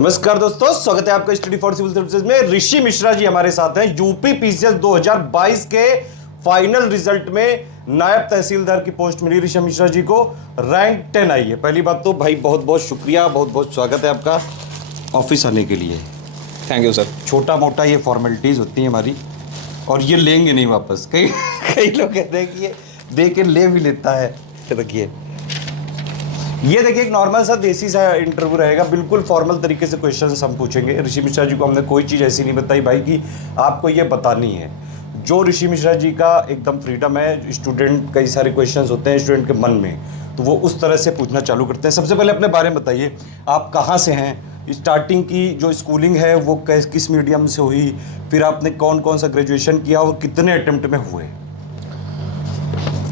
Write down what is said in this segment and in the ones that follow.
नमस्कार दोस्तों, स्वागत है आपका स्टडी फॉर सिविल सर्विसेज में। ऋषि मिश्रा जी हमारे साथ हैं। यूपी पीसीएस 2022 के फाइनल रिजल्ट में नायब तहसीलदार की पोस्ट मिली ऋषि मिश्रा जी को। रैंक 10 आई है। पहली बात तो भाई बहुत बहुत शुक्रिया, बहुत बहुत स्वागत है आपका ऑफिस आने के लिए। Thank you sir. छोटा मोटा ये फॉर्मेलिटीज होती हैं हमारी, और ये लेंगे नहीं वापस। कई कई लोग कहते हैं कि ये दे के ले भी लेता है। रखिए, ये देखिए एक नॉर्मल सा देसी सा इंटरव्यू रहेगा, बिल्कुल फॉर्मल तरीके से क्वेश्चंस हम पूछेंगे। ऋषि मिश्रा जी को हमने कोई चीज़ ऐसी नहीं बताई भाई कि आपको ये बतानी है। जो ऋषि मिश्रा जी का एकदम फ्रीडम है। स्टूडेंट कई सारे क्वेश्चंस होते हैं स्टूडेंट के मन में, तो वो उस तरह से पूछना चालू करते हैं। सबसे पहले अपने बारे में बताइए, आप कहाँ से हैं, स्टार्टिंग की जो स्कूलिंग है वो किस मीडियम से हुई, फिर आपने कौन कौन सा ग्रेजुएशन किया और कितने अटेम्प्ट में हुए?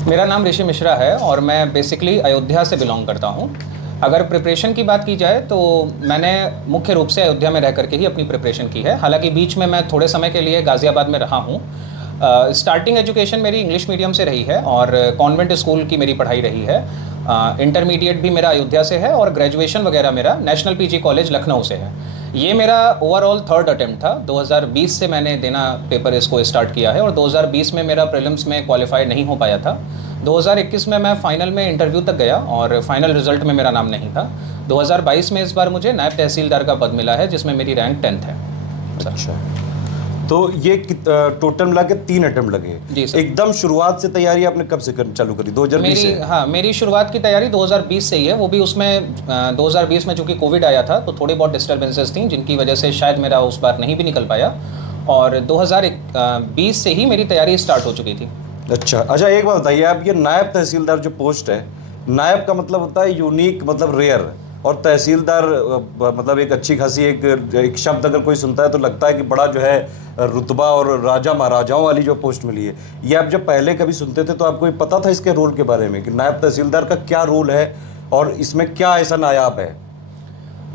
मेरा नाम ऋषि मिश्रा है और मैं बेसिकली अयोध्या से बिलोंग करता हूँ। अगर प्रिपरेशन की बात की जाए तो मैंने मुख्य रूप से अयोध्या में रह करके ही अपनी प्रिपरेशन की है। हालांकि बीच में मैं थोड़े समय के लिए गाज़ियाबाद में रहा हूँ। स्टार्टिंग एजुकेशन मेरी इंग्लिश मीडियम से रही है और कॉन्वेंट स्कूल की मेरी पढ़ाई रही है। इंटरमीडिएट भी मेरा अयोध्या से है और ग्रेजुएशन वगैरह मेरा नेशनल पीजी कॉलेज लखनऊ से है। ये मेरा ओवरऑल थर्ड अटेम्प्ट था। 2020 से मैंने देना पेपर इसको स्टार्ट किया है और 2020 में मेरा प्रीलिम्स में क्वालिफाई नहीं हो पाया था। 2021 में मैं फाइनल में इंटरव्यू तक गया और फाइनल रिजल्ट में मेरा नाम नहीं था। 2022 में इस बार मुझे नायब तहसीलदार का पद मिला है, जिसमें मेरी रैंक 10th है। अच्छा, तो ये टोटल मिला के 3 अटेम्प्ट लगे जी सर। एकदम शुरुआत से तैयारी आपने कब से चालू करी? 2020 से? हाँ, मेरी शुरुआत की तैयारी 2020 से ही है। वो भी उसमें 2020 में चूँकि कोविड आया था तो थोड़ी बहुत डिस्टर्बेंसेस थी, जिनकी वजह से शायद मेरा उस बार नहीं भी निकल पाया, और 2020 से ही मेरी तैयारी स्टार्ट हो चुकी थी। अच्छा, एक बात बताइए, आप ये नायब तहसीलदार जो पोस्ट है, नायब का मतलब होता है यूनिक, मतलब रेयर, और तहसीलदार मतलब एक अच्छी खासी एक शब्द अगर कोई सुनता है तो लगता है कि बड़ा जो है रुतबा और राजा महाराजाओं वाली जो पोस्ट मिली है। ये आप जब पहले कभी सुनते थे तो आपको ये पता था इसके रोल के बारे में कि नायब तहसीलदार का क्या रोल है और इसमें क्या ऐसा नायाब है?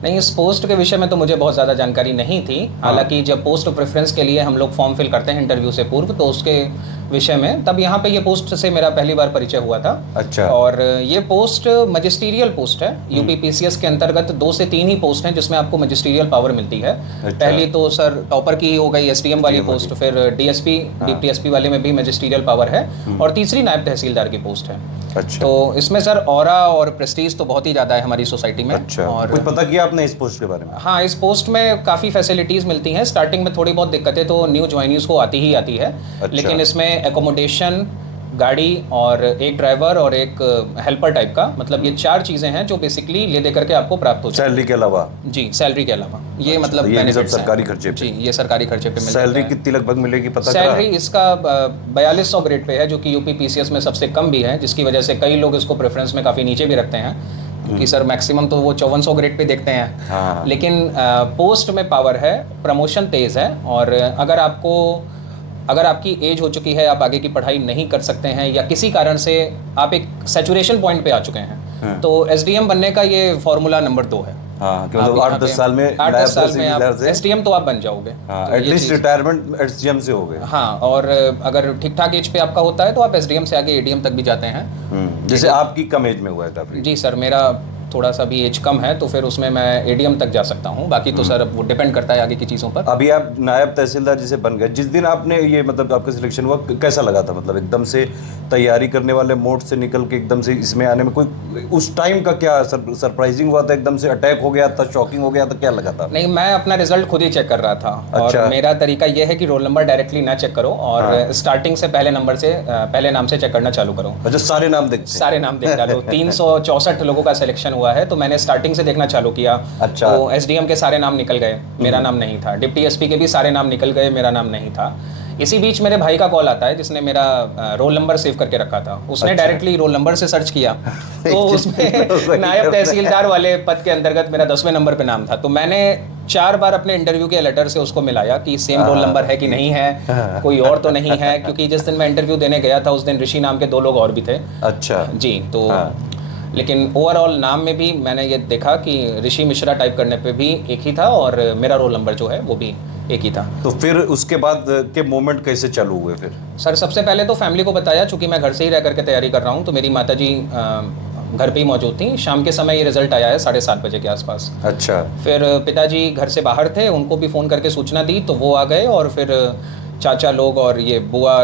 नहीं, इस पोस्ट के विषय में तो मुझे बहुत ज़्यादा जानकारी नहीं थी। हालांकि जब पोस्ट प्रेफरेंस के लिए हम लोग फॉर्म फिल करते हैं इंटरव्यू से पूर्व, तो उसके विषय में तब यहाँ पे ये पोस्ट से मेरा पहली बार परिचय हुआ था। अच्छा। और ये पोस्ट मजिस्ट्रियल पोस्ट है। यूपी पीसीएस के अंतर्गत 2 से 3 ही पोस्ट हैं जिसमें आपको मजिस्ट्रियल पावर मिलती है। अच्छा। पहली तो सर टॉपर की हो गई एसडीएम वाली पोस्ट, फिर डीएसपी डीपीएसपी वाले में भी मजिस्ट्रियल पावर है, और तीसरी नायब तहसीलदार की पोस्ट है। अच्छा। तो इसमें सर ऑरा और प्रेस्टीज तो बहुत ही ज़्यादा है हमारी सोसाइटी में। अच्छा, और कुछ पता किया आपने इस पोस्ट के बारे में? हाँ, इस पोस्ट में काफ़ी फैसिलिटीज़ मिलती हैं। स्टार्टिंग में थोड़ी बहुत दिक्कतें तो न्यू ज्वाइनीज़ को आती ही आती है। अच्छा। लेकिन इसमें एकोमोडेशन, गाड़ी और एक ड्राइवर और एक हेल्पर टाइप का, मतलब ये 4 चीज़ें हैं जो बेसिकली ले दे करके आपको प्राप्त हो जाए। सैलरी के अलावा? जी, सैलरी के अलावा ये मतलब ये सब बेनिफिट्स हैं। सरकारी खर्चे पे? जी, ये सरकारी खर्चे पे मिलता है। सैलरी कितनी लगभग मिलेगी पता करा? सैलरी इसका 4200 ग्रेड पे है, जो कि यूपी पीसीएस में सबसे कम भी है, जिसकी वजह से कई लोग इसको प्रेफरेंस में काफ़ी नीचे भी रखते हैं, क्योंकि सर मैक्सिमम तो वो 5400 ग्रेड पे देखते हैं। हाँ। लेकिन पोस्ट में पावर है, प्रमोशन तेज़ है, और अगर आपकी एज हो चुकी है, आप आगे की पढ़ाई नहीं कर सकते हैं, या किसी कारण से आप एक सैचुरेशन पॉइंट पे आ चुके हैं, तो एसडीएम बनने का ये फॉर्मूला नंबर 2 है। हाँ, कि मतलब 8-10 साल में 8-10 साल में आप एसडीएम तो आप बन जाओगे। एटलीस्ट रिटायरमेंट एसडीएम से हो गए। हाँ, और अगर ठीक ठाक एज पे आपका होता है तो आप एसडीएम से आगे एडीएम तक भी जाते हैं। जैसे आपकी कम एज में हुआ है काफी? जी सर, मेरा थोड़ा सा भी एज कम है, तो फिर उसमें मैं एडीएम तक जा सकता हूँ। बाकी तो सर वो डिपेंड करता है आगे की चीज़ों पर। अभी आप नायब तहसीलदार जिसे बन गए, जिस दिन आपने ये मतलब आपका सिलेक्शन हुआ, कैसा लगा था? मतलब एकदम से तैयारी करने वाले मोड से निकल के एकदम से इसमें आने में कोई उस टाइम का क्या सरप्राइजिंग हुआ था? एकदम से अटैक हो गया था, शॉकिंग हो गया था, क्या लगा था? नहीं, मैं अपना रिजल्ट खुद ही चेक कर रहा था। अच्छा। और मेरा तरीका यह है कि रोल नंबर डायरेक्टली ना चेक करो, और स्टार्टिंग से पहले नाम से चेक करना चालू करो। अच्छा, सारे नाम देखते? सारे नाम देख डालो। 364 लोगों का सिलेक्शन हुआ है, तो मैंने स्टार्टिंग से देखना चालू किया। अच्छा। तो एसडीएम के सारे नाम निकल गए, मेरा नाम नहीं था। डिप्टी एसपी के भी सारे नाम निकल गए, मेरा नाम नहीं था। इसी बीच मेरे भाई का कॉल आता है, जिसने मेरा रोल नंबर सेव करके रखा था। उसने डायरेक्टली रोल नंबर से सर्च किया, तो उसमें नायब तहसीलदार वाले पद के अंतर्गत मेरा 10वें नंबर पे नाम था। तो मैंने 4 बार अपने इंटरव्यू के लेटर से उसको मिलाया कि सेम रोल नंबर है कि नहीं है, कोई और तो नहीं है, क्योंकि जिस दिन मैं इंटरव्यू देने गया था उस दिन ऋषि नाम के 2 लोग और भी थे। अच्छा जी, तो लेकिन ओवरऑल नाम में भी मैंने ये देखा कि ऋषि मिश्रा टाइप करने पे भी एक ही था, और मेरा रोल नंबर जो है वो भी एक ही था। तो फिर उसके बाद के मोमेंट कैसे चालू हुए फिर? सर, सबसे पहले तो फैमिली को बताया, चूंकि मैं घर से ही रह करके तैयारी कर रहा हूँ, तो मेरी माताजी घर पे ही मौजूद थी। शाम के समय ये रिजल्ट आया है 7:30 बजे के आसपास। अच्छा। फिर पिताजी घर से बाहर थे, उनको भी फ़ोन करके सूचना दी तो वो आ गए, और फिर चाचा लोग और ये बुआ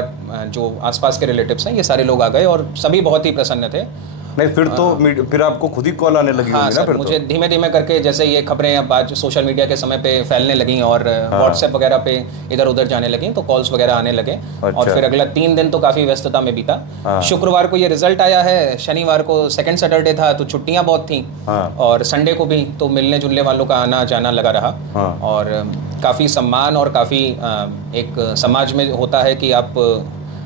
जो आसपास के रिलेटिव्स हैं, ये सारे लोग आ गए और सभी बहुत ही प्रसन्न थे। नहीं फिर तो फिर आपको खुद ही कॉल आने लगी हाँ होगी ना सर, फिर मुझे तो। धीमे धीमे करके जैसे ये खबरें अब आज सोशल मीडिया के समय पे फैलने लगी और व्हाट्सएप वगैरह पे इधर उधर जाने लगी, तो कॉल्स वगैरह आने लगे। और अच्छा। फिर अगला 3 दिन तो काफ़ी व्यस्तता में बीता। हाँ। शुक्रवार को ये रिजल्ट आया है, शनिवार को सेकंड सैटरडे था तो छुट्टियां बहुत थी, हाँ। और संडे को भी तो मिलने जुलने वालों का आना जाना लगा रहा। हाँ। और काफ़ी सम्मान और काफ़ी एक समाज में होता है कि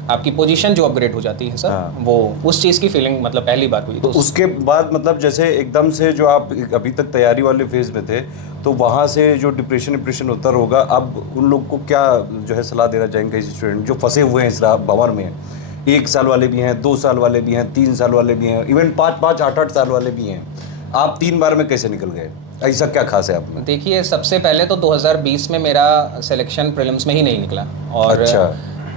आपकी पोजीशन जो अपग्रेड हो जाती है सर। हाँ। वो उस चीज़ की फीलिंग मतलब पहली बार हुई। तो उसके बाद मतलब जैसे एकदम से जो आप अभी तक तैयारी वाले फेज में थे, तो वहाँ से जो डिप्रेशन होता होगा, अब उन लोग को क्या जो है सलाह देना चाहेंगे स्टूडेंट जो फंसे हुए हैं इस भंवर में? 1 साल वाले भी हैं, 2 साल वाले भी हैं, 3 साल वाले भी हैं, इवन 5-5, 8-8 साल वाले भी हैं। आप 3 बार में कैसे निकल गए? ऐसा क्या खास है आप में? देखिए, सबसे पहले तो 2020 में मेरा सिलेक्शन प्रीलिम्स में ही नहीं निकला, और अच्छा।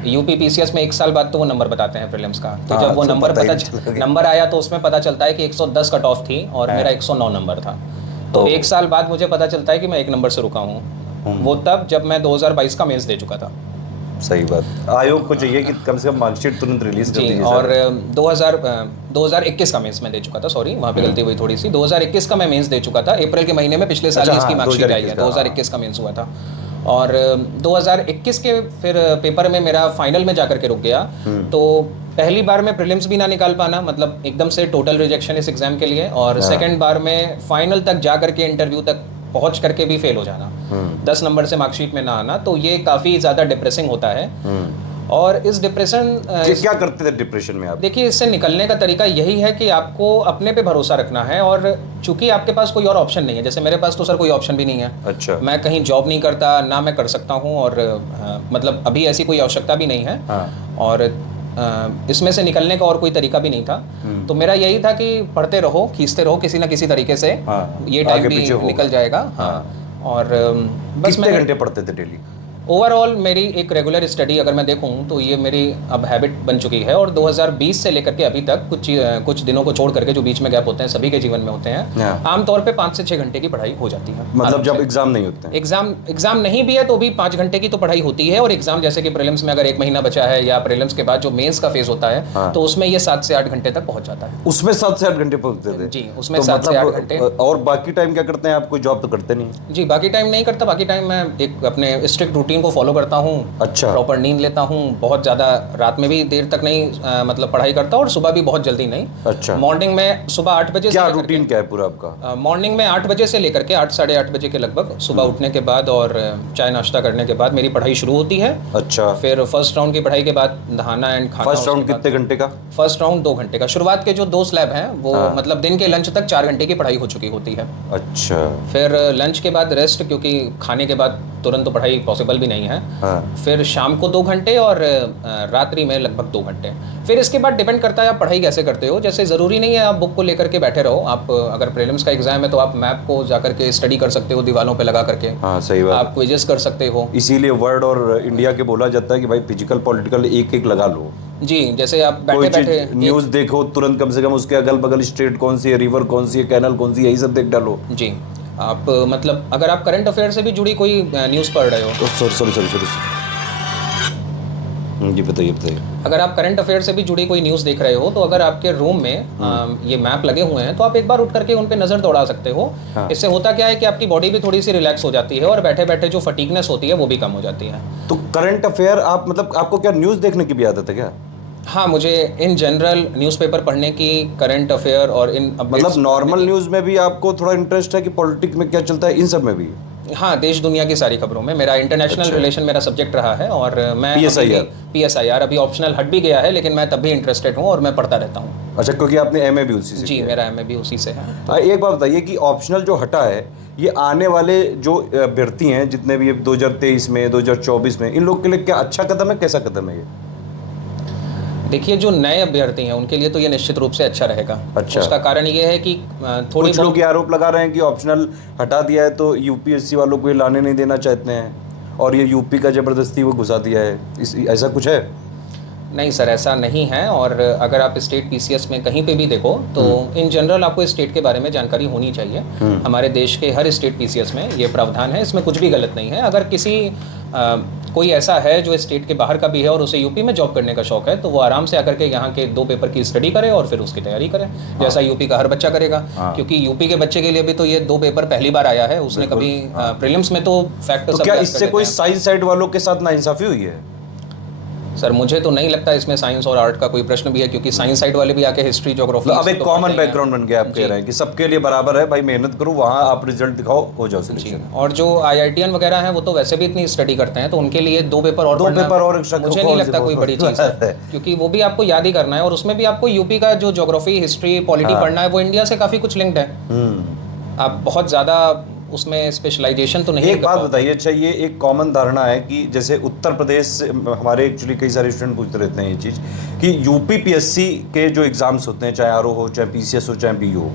यूपीपीसीएस में 1 साल बाद तो वो नंबर बताते हैं प्रीलिम्स का। तो हाँ, जब वो तो नंबर पता ही नंबर आया तो उसमें पता चलता है कि 110 कट ऑफ थी और मेरा 109 नंबर था। तो 1 साल बाद मुझे पता चलता है कि मैं 1 नंबर से रुका हूँ। वो तब जब मैं 2022 का मेंस दे चुका था। सही बात। आयोग को चाहिए कि कम से कम मार्कशीट तुरंत रिलीज कर जी, दीजिए। और 2021 का मेंस में दे चुका था, सॉरी वहाँ पे गलती हुई थोड़ी सी। 2021 का मैं मेंस दे चुका था, अप्रैल के महीने में पिछले साल अच्छा, ही इसकी हाँ, मार्कशीट आई है। 2021 का मेंस हुआ था, और 2021 के फिर पेपर में मेरा फाइनल में जाकर के रुक गया। तो पहली बार में प्रीलिम्स भी ना निकाल पाना, मतलब एकदम से टोटल रिजेक्शन इस एग्जाम के लिए, और सेकंड बार में फाइनल तक जा करके इंटरव्यू तक पहुंच करके भी फेल हो जाना, 10 नंबर से मार्कशीट में ना आना, तो ये काफ़ी ज़्यादा डिप्रेसिंग होता है। और इस डिप्रेशन क्या करते थे डिप्रेशन में आप? देखिए, इससे निकलने का तरीका यही है कि आपको अपने पे भरोसा रखना है, और चूंकि आपके पास कोई और ऑप्शन नहीं है, जैसे मेरे पास तो सर कोई ऑप्शन भी नहीं है। अच्छा। मैं कहीं जॉब नहीं करता, ना मैं कर सकता हूँ, और मतलब अभी ऐसी कोई आवश्यकता भी नहीं है। हाँ। और इसमें से निकलने का और कोई तरीका भी नहीं था। तो मेरा यही था कि पढ़ते रहो, खींचते रहो किसी ना किसी तरीके से। हाँ, ये टाइम आगे भी पीछे होगा। निकल जाएगा। हाँ। और बस कितने मैं घंटे पढ़ते थे डेली? ओवरऑल मेरी एक रेगुलर स्टडी अगर मैं देखूं तो ये मेरी अब हैबिट बन चुकी है, और 2020 से लेकर के अभी तक कुछ दिनों को छोड़ करके जो बीच में गैप होते हैं सभी के जीवन में होते हैं, हाँ। आमतौर पे 5 से 6 घंटे की पढ़ाई हो जाती है। मतलब जब एग्जाम नहीं होते हैं? एग्जाम नहीं भी है तो भी 5 घंटे की तो पढ़ाई होती है, और एग्जाम जैसे कि प्रीलिम्स में अगर 1 महीना बचा है, या प्रीलिम्स के बाद जो मेंस का फेज होता है, हाँ। तो उसमें ये 7 से 8 घंटे तक पहुंच जाता है। उसमें 7 से 8 घंटे पढ़ते थे? जी, उसमें 7 से 8 घंटे। और बाकी टाइम क्या करते हैं आप? कोई जॉब तो करते नहीं? जी, बाकी टाइम नहीं करता। बाकी टाइम मैं एक अपने स्ट्रिक्ट रूटीन को फॉलो करता हूँ। अच्छा। प्रॉपर नींद लेता हूँ, बहुत ज़्यादा रात में भी देर तक नहीं मतलब पढ़ाई करता, और सुबह भी बहुत जल्दी नहीं। अच्छा। मॉर्निंग में सुबह 8 बजे क्या से रूटीन क्या है पूरा आपका? मॉर्निंग में 8 बजे से लेकर के 8 साढ़े 8 बजे के लगभग सुबह उठने के बाद और चाय नाश्ता करने के बाद मेरी पढ़ाई शुरू होती है। अच्छा। फिर फर्स्ट राउंड की पढ़ाई के बाद नहाना एंड खाना। फर्स्ट राउंड कितने घंटे का? फर्स्ट राउंड 2 घंटे का। शुरुआत के जो 2 स्लैब हैं वो मतलब दिन के लंच तक 4 घंटे की पढ़ाई हो चुकी होती है। अच्छा। फिर लंच के बाद रेस्ट, क्योंकि खाने के बाद तुरंत तो पढ़ाई पॉसिबल भी नहीं है। हाँ। फिर शाम को 2 घंटे और रात्रि में लगभग 2 घंटे। फिर इसके बाद डिपेंड करता है आप पढ़ाई कैसे करते हो। जैसे ज़रूरी नहीं है आप बुक को लेकर के बैठे रहो। आप अगर प्रीलिम्स का एग्जाम है तो आप मैप को जाकर के स्टडी कर सकते हो, दीवारों पे लगा करके। हाँ, सही बात। आप क्विजेस कर सकते हो। इसीलिए वर्ल्ड और इंडिया के बोला जाता है कि भाई फिजिकल पॉलिटिकल एक एक लगा लो। जी, जैसे आप कोई बैठे बैठे चीज न्यूज़ देखो तुरंत, कम से कम उसके अगल बगल स्टेट कौन सी है, रिवर कौन सी है, कैनल कौन सी है, यही सब देख डालो। जी, आप मतलब अगर आप करंट अफेयर से भी जुड़ी कोई न्यूज़ पढ़ रहे हो तो सॉरी जी, बताइए। अगर आप करंट अफेयर से भी जुड़ी कोई न्यूज़ देख रहे हो तो अगर आपके रूम में ये मैप लगे हुए हैं तो आप एक बार उठ करके उन पे नज़र दौड़ा सकते हो। हाँ। इससे होता क्या है कि आपकी बॉडी भी थोड़ी सी रिलैक्स हो जाती है और बैठे बैठे जो फटीगनेस होती है वो भी कम हो जाती है। तो करंट अफेयर आप मतलब आपको क्या न्यूज़ देखने की भी आदत है क्या? हाँ, मुझे इन जनरल न्यूज़पेपर पढ़ने की, करंट अफेयर और इन मतलब नॉर्मल न्यूज़ में भी आपको थोड़ा इंटरेस्ट है कि पॉलिटिक्स में क्या चलता है, इन सब में भी? हाँ, देश दुनिया की सारी खबरों में। मेरा इंटरनेशनल रिलेशन मेरा सब्जेक्ट रहा है, और मैं PSIR अभी ऑप्शनल हट भी गया है, लेकिन मैं तब भी इंटरेस्टेड हूँ और मैं पढ़ता रहता हूँ। अच्छा, क्योंकि आपने MA भी उसी से जी, किया है। मेरा MA भी उसी से है। एक बात बताइए कि ऑप्शनल जो हटा है, ये आने वाले जो अभ्यर्थी हैं जितने भी 2023 में 2024 में, इन लोग के लिए क्या अच्छा कदम है, कैसा कदम है ये? देखिए, जो नए अभ्यर्थी हैं उनके लिए तो ये निश्चित रूप से अच्छा रहेगा। अच्छा। उसका कारण ये है कि थोड़ी कुछ लोग ये आरोप लगा रहे हैं कि ऑप्शनल हटा दिया है तो UPSC वालों को ये लाने नहीं देना चाहते हैं, और ये यूपी का ज़बरदस्ती वो घुसा दिया है, ऐसा कुछ है? नहीं सर, ऐसा नहीं है। और अगर आप स्टेट पीसीएस में कहीं पे भी देखो तो इन जनरल आपको स्टेट के बारे में जानकारी होनी चाहिए। हमारे देश के हर स्टेट पीसीएस में ये प्रावधान है, इसमें कुछ भी गलत नहीं है। अगर किसी कोई ऐसा है जो स्टेट के बाहर का भी है और उसे यूपी में जॉब करने का शौक है, तो वो आराम से आकर के यहाँ के 2 पेपर की स्टडी करे और फिर उसकी तैयारी करे, जैसा यूपी का हर बच्चा करेगा। क्योंकि यूपी के बच्चे के लिए भी तो ये 2 पेपर पहली बार आया है, उसने कभी प्रीलिम्स में तो फैक्ट तो क्या इससे कोई साइंस साइड वालों के साथ नाइंसाफी हुई है? सर मुझे तो नहीं लगता इसमें साइंस और आर्ट का कोई प्रश्न भी है, क्योंकि साइंस साइड वाले भी आके हिस्ट्री ज्योग्राफी अब एक कॉमन बैकग्राउंड बन गया, आप कह रहे हैं कि सबके लिए बराबर है भाई, मेहनत करो, वहाँ आप रिजल्ट दिखाओ, हो जाओ सिलेक्शन। और जो आईआईटीएन वगैरह हैं वो तो वैसे भी इतनी स्टडी करते हैं, तो उनके लिए 2 पेपर और मुझे नहीं लगता कोई बड़ी चीज़ है, क्योंकि वो भी आपको याद ही करना है। और उसमें भी आपको यूपी का जो ज्योग्राफी, हिस्ट्री, पॉलिटी पढ़ना है, वो इंडिया से काफ़ी कुछ लिंक्ड है। आप बहुत ज़्यादा उसमें स्पेशलाइजेशन तो नहीं। एक बात बताइए, अच्छा ये एक कॉमन धारणा है कि जैसे उत्तर प्रदेश से हमारे एक्चुअली कई सारे स्टूडेंट पूछते रहते हैं ये चीज़ कि यूपी पीएससी के जो एग्ज़ाम्स होते हैं, चाहे आरओ हो, चाहे पीसीएस हो, चाहे पीओ हो,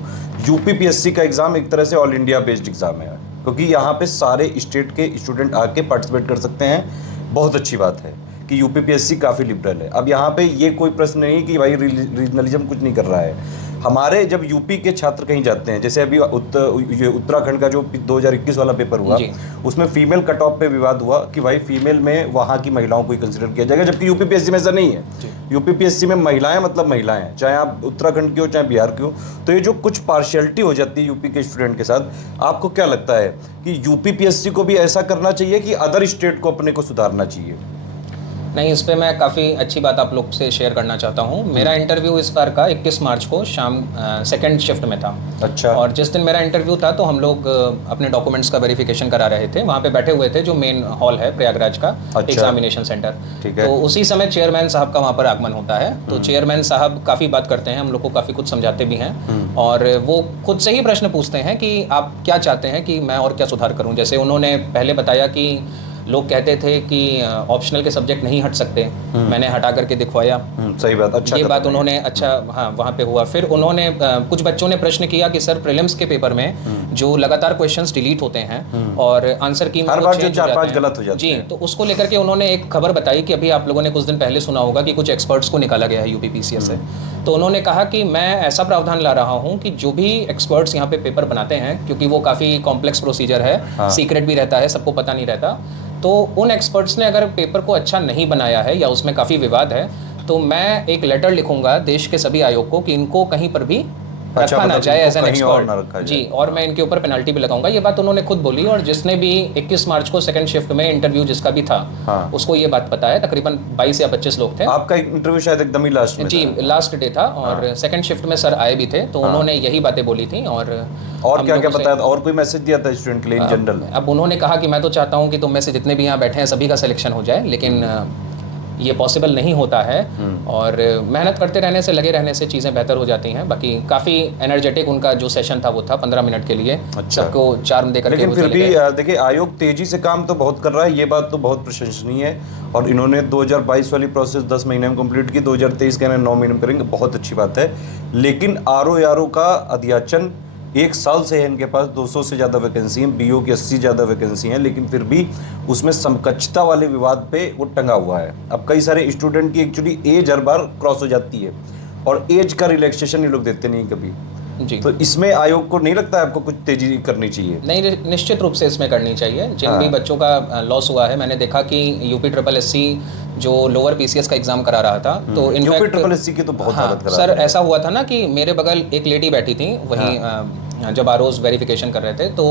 यूपी पीएससी का एग्ज़ाम एक तरह से ऑल इंडिया बेस्ड एग्ज़ाम है, क्योंकि यहाँ पे सारे स्टेट के स्टूडेंट आके पार्टिसिपेट कर सकते हैं। बहुत अच्छी बात है कि यूपी पीएससी काफ़ी लिबरल है। अब यहाँ पे ये कोई प्रश्न नहीं कि भाई रीजनलिज्म कुछ नहीं कर रहा है। हमारे जब यूपी के छात्र कहीं जाते हैं, जैसे अभी उत्तराखंड का जो 2021 वाला पेपर हुआ, उसमें फीमेल कट ऑफ पे विवाद हुआ कि भाई फीमेल में वहाँ की महिलाओं को ही कंसिडर किया जाएगा, जबकि यूपी पीएससी में ऐसा नहीं है। यूपी पीएससी में महिलाएं मतलब महिलाएं हैं, चाहे आप उत्तराखंड की हो चाहे बिहार की हो। तो ये जो कुछ पार्शियलिटी हो जाती है यूपी के स्टूडेंट के साथ, आपको क्या लगता है कि यूपी पीएससी को भी ऐसा करना चाहिए कि अदर स्टेट को अपने को सुधारना चाहिए? नहीं, इस पे मैं काफ़ी अच्छी बात आप लोग से शेयर करना चाहता हूँ। मेरा इंटरव्यू इस बार का 21 मार्च को शाम 2nd शिफ्ट में था। अच्छा। और जिस दिन मेरा इंटरव्यू था तो हम लोग अपने डॉक्यूमेंट्स का वेरिफिकेशन करा रहे थे, वहाँ पे बैठे हुए थे, जो मेन हॉल है प्रयागराज का एग्जामिनेशन सेंटर। तो उसी समय चेयरमैन साहब का वहाँ पर आगमन होता है। तो चेयरमैन साहब काफ़ी बात करते हैं, हम लोग को काफ़ी कुछ समझाते भी हैं, और वो खुद से ही प्रश्न पूछते हैं कि आप क्या चाहते हैं कि मैं और क्या सुधार करूँ। जैसे उन्होंने पहले बताया कि लोग कहते थे कि ऑप्शनल के सब्जेक्ट नहीं हट सकते, मैंने हटा करके दिखवाया। सही बात, अच्छा ये बात उन्होंने हाँ वहाँ पे हुआ। फिर उन्होंने कुछ बच्चों ने प्रश्न किया कि सर प्रीलिम्स के पेपर में जो लगातार क्वेश्चंस डिलीट होते हैं और आंसर की हर बार जो 4-5 गलत हो जाते हैं जी, तो उसको लेकर के उन्होंने एक खबर बताई कि अभी आप लोगों ने कुछ दिन पहले सुना होगा कि कुछ एक्सपर्ट्स को निकाला गया है यूपी पीसीएस से। तो उन्होंने कहा कि मैं ऐसा प्रावधान ला रहा हूँ कि जो भी एक्सपर्ट्स यहाँ पे पेपर बनाते हैं, क्योंकि वो काफ़ी कॉम्प्लेक्स प्रोसीजर है, सीक्रेट भी रहता है, सबको पता नहीं रहता, तो उन एक्सपर्ट्स ने अगर पेपर को अच्छा नहीं बनाया है या उसमें काफ़ी विवाद है, तो मैं एक लेटर लिखूंगा देश के सभी आयोग को कि इनको कहीं पर भी रखा ना जाए एज एन एक्सपर्ट जी, और मैं इनके ऊपर पेनल्टी भी लगाऊंगा। ये बात उन्होंने खुद बोली। और जिसने भी 21 मार्च को 2nd शिफ्ट में इंटरव्यू जिसका भी था, उसको ये बात पता है। तकीरिबन 22 या 25 लोग थे। आपका इंटरव्यू शायद एकदम ही लास्ट में जी, लास्ट डे था। और 2nd शिफ्ट में सर आए भी थे, तो उन्होंने यही बातें बोली थी। और क्या क्या बताया था, और कोई मैसेज दिया था स्टूडेंट के लिए इन जनरल? अब उन्होंने कहा कि मैं तो चाहता हूँ कि तुम में से जितने भी यहाँ बैठे हैं सभी का सिलेक्शन हो जाए, लेकिन ये पॉसिबल नहीं होता है। और मेहनत करते रहने से, लगे रहने से चीज़ें बेहतर हो जाती हैं। बाकी काफ़ी एनर्जेटिक उनका जो सेशन था वो था 15 मिनट के लिए। अच्छा। सबको चार्म देकर, लेकिन फिर भी देखिए आयोग तेजी से काम तो बहुत कर रहा है, ये बात तो बहुत प्रशंसनीय है। और इन्होंने 2022 वाली प्रोसेस 10 महीने में कंप्लीट की, 2023 के 9 महीने में करेंगे, बहुत अच्छी बात है। लेकिन आरओ का अध्याचन 1 साल से है इनके पास, 200 से ज़्यादा वैकेंसी हैं, बीओ की 80 ज़्यादा वैकेंसी हैं, लेकिन फिर भी उसमें समकक्षता वाले विवाद पे वो टंगा हुआ है। अब कई सारे स्टूडेंट की एक्चुअली एज हर बार क्रॉस हो जाती है और एज का रिलैक्सेशन ये लोग देते नहीं कभी जी। तो इसमें आयोग को नहीं लगता है आपको कुछ तेजी करनी चाहिए? नहीं, निश्चित रूप से इसमें करनी चाहिए। जिन भी बच्चों का लॉस हुआ है, मैंने देखा कि यूपी SSSC जो लोअर पीसीएस का एग्जाम करा रहा था, तो इनफैक्ट SSSC की तो बहुत हालत खराब सर ऐसा हुआ था ना कि मेरे बगल एक लेडी बैठी थी वहीं जब आरओज वेरिफिकेशन कर रहे थे, तो